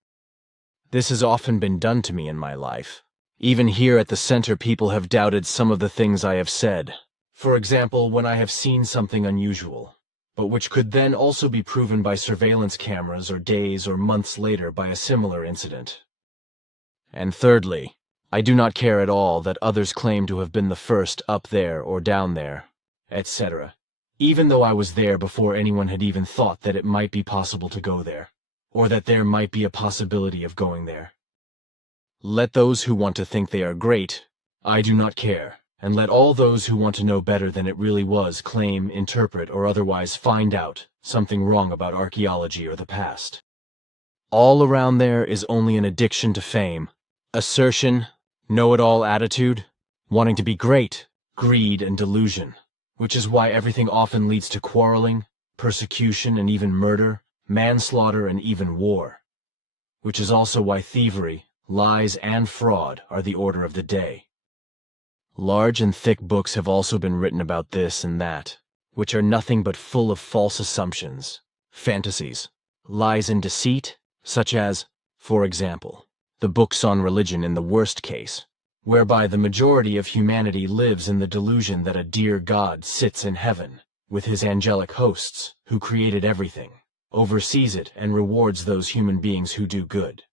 This has often been done to me in my life. Even here at the center, people have doubted some of the things I have said. For example, when I have seen something unusual, but which could then also be proven by surveillance cameras or days or months later by a similar incident. And thirdly, I do not care at all that others claim to have been the first up there or down there, etc., even though I was there before anyone had even thought that it might be possible to go there, or that there might be a possibility of going there. Let those who want to think they are great, I do not care, and let all those who want to know better than it really was claim, interpret, or otherwise find out something wrong about archaeology or the past. All around there is only an addiction to fame, assertion, know-it-all attitude, wanting to be great, greed, and delusion, which is why everything often leads to quarreling, persecution, and even murder, manslaughter, and even war, which is also why thievery, lies, and fraud are the order of the day. Large and thick books have also been written about this and that, which are nothing but full of false assumptions, fantasies, lies and deceit, such as, for example, the books on religion in the worst case, whereby the majority of humanity lives in the delusion that a dear God sits in heaven with his angelic hosts who created everything, oversees it, and rewards those human beings who do good.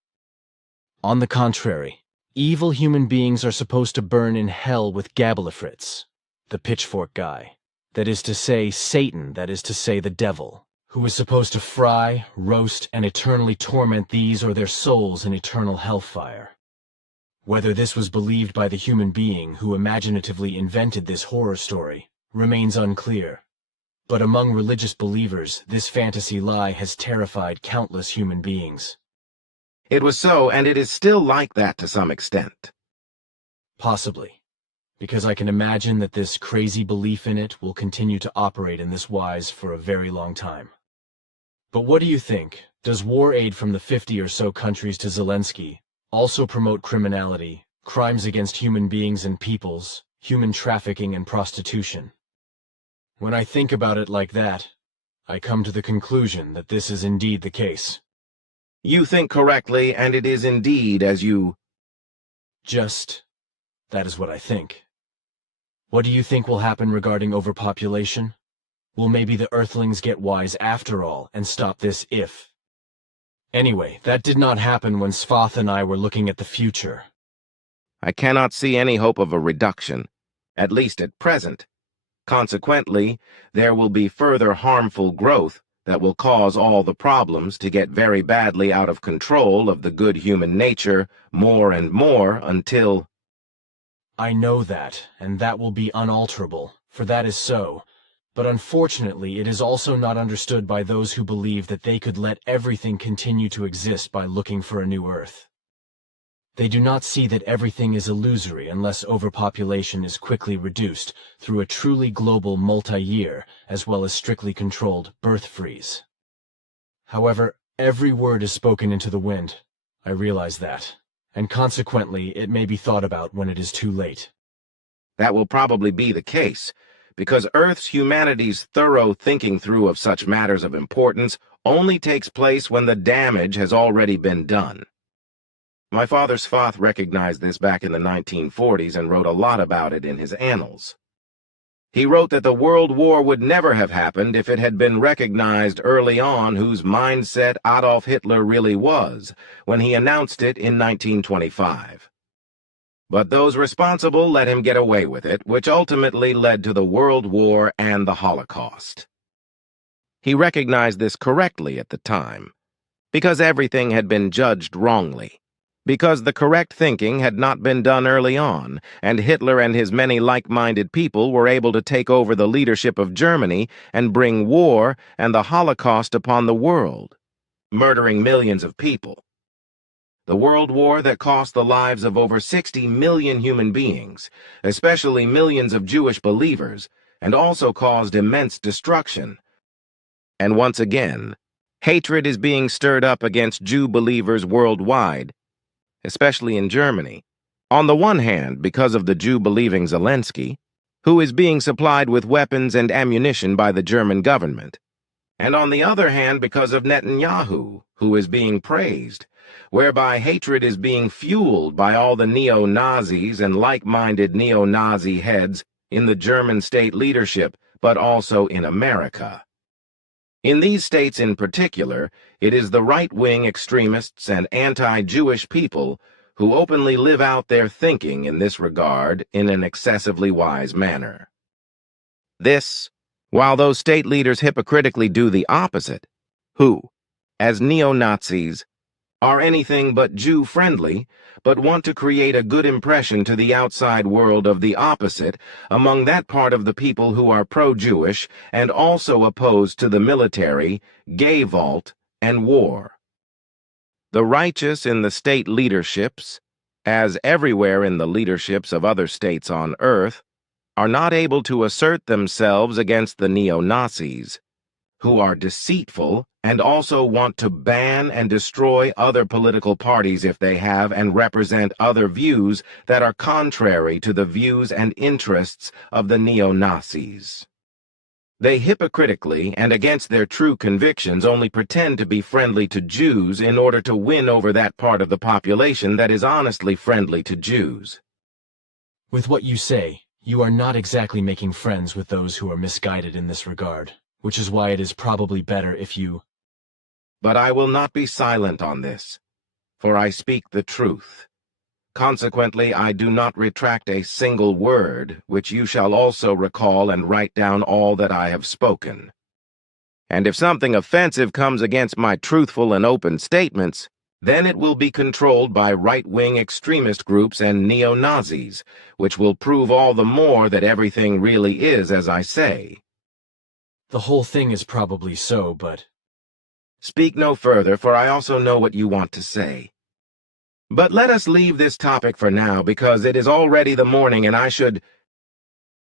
On the contrary, evil human beings are supposed to burn in hell with Gabelifrits, the pitchfork guy, that is to say Satan, that is to say the devil, who is supposed to fry, roast, and eternally torment these or their souls in eternal hellfire. Whether this was believed by the human being who imaginatively invented this horror story remains unclear. But among religious believers, this fantasy lie has terrified countless human beings. It was so, and it is still like that to some extent. Possibly, because I can imagine that this crazy belief in it will continue to operate in this wise for a very long time. But what do you think? Does war aid from the 50 or so countries to Zelensky also promote criminality, crimes against human beings and peoples, human trafficking and prostitution? When I think about it like that, I come to the conclusion that this is indeed the case. You think correctly, and it is indeed as you— That is what I think. What do you think will happen regarding overpopulation? Will maybe the Earthlings get wise after all and stop this if? Anyway, that did not happen when Svath and I were looking at the future. I cannot see any hope of a reduction, at least at present. Consequently, there will be further harmful growth that will cause all the problems to get very badly out of control of the good human nature more and more until— I know that, and that will be unalterable, for that is so. But unfortunately, it is also not understood by those who believe that they could let everything continue to exist by looking for a new Earth. They do not see that everything is illusory unless overpopulation is quickly reduced through a truly global multi-year, as well as strictly controlled birth freeze. However, every word is spoken into the wind. I realize that, and consequently, it may be thought about when it is too late. That will probably be the case, because Earth's humanity's thorough thinking through of such matters of importance only takes place when the damage has already been done. My father Svath recognized this back in the 1940s and wrote a lot about it in his annals. He wrote that the World War would never have happened if it had been recognized early on whose mindset Adolf Hitler really was, when he announced it in 1925. But those responsible let him get away with it, which ultimately led to the World War and the Holocaust. He recognized this correctly at the time, because everything had been judged wrongly. because the correct thinking had not been done early on, and Hitler and his many like-minded people were able to take over the leadership of Germany and bring war and the Holocaust upon the world, murdering millions of people. The World War that cost the lives of over 60 million human beings, especially millions of Jewish believers, and also caused immense destruction. And once again, hatred is being stirred up against Jew believers worldwide, especially in Germany. On the one hand, because of the Jew-believing Zelensky, who is being supplied with weapons and ammunition by the German government, and on the other hand, because of Netanyahu, who is being praised, whereby hatred is being fueled by all the neo-Nazis and like-minded neo-Nazi heads in the German state leadership, but also in America. In these states in particular, it is the right-wing extremists and anti-Jewish people who openly live out their thinking in this regard in an excessively wise manner. This, while those state leaders hypocritically do the opposite, who, as neo-Nazis, are anything but Jew-friendly, but want to create a good impression to the outside world of the opposite among that part of the people who are pro-Jewish and also opposed to the military, gay vault, and war. The righteous in the state leaderships, as everywhere in the leaderships of other states on earth, are not able to assert themselves against the neo-Nazis, who are deceitful and also want to ban and destroy other political parties if they have and represent other views that are contrary to the views and interests of the neo-Nazis. They hypocritically and against their true convictions only pretend to be friendly to Jews in order to win over that part of the population that is honestly friendly to Jews. With what you say, you are not exactly making friends with those who are misguided in this regard, which is why it is probably better if you... But I will not be silent on this, for I speak the truth. Consequently, I do not retract a single word, which you shall also recall and write down all that I have spoken. And if something offensive comes against my truthful and open statements, then it will be controlled by right-wing extremist groups and neo-Nazis, which will prove all the more that everything really is as I say. The whole thing is probably so, but... Speak no further, for I also know what you want to say. But let us leave this topic for now, because it is already the morning and I should...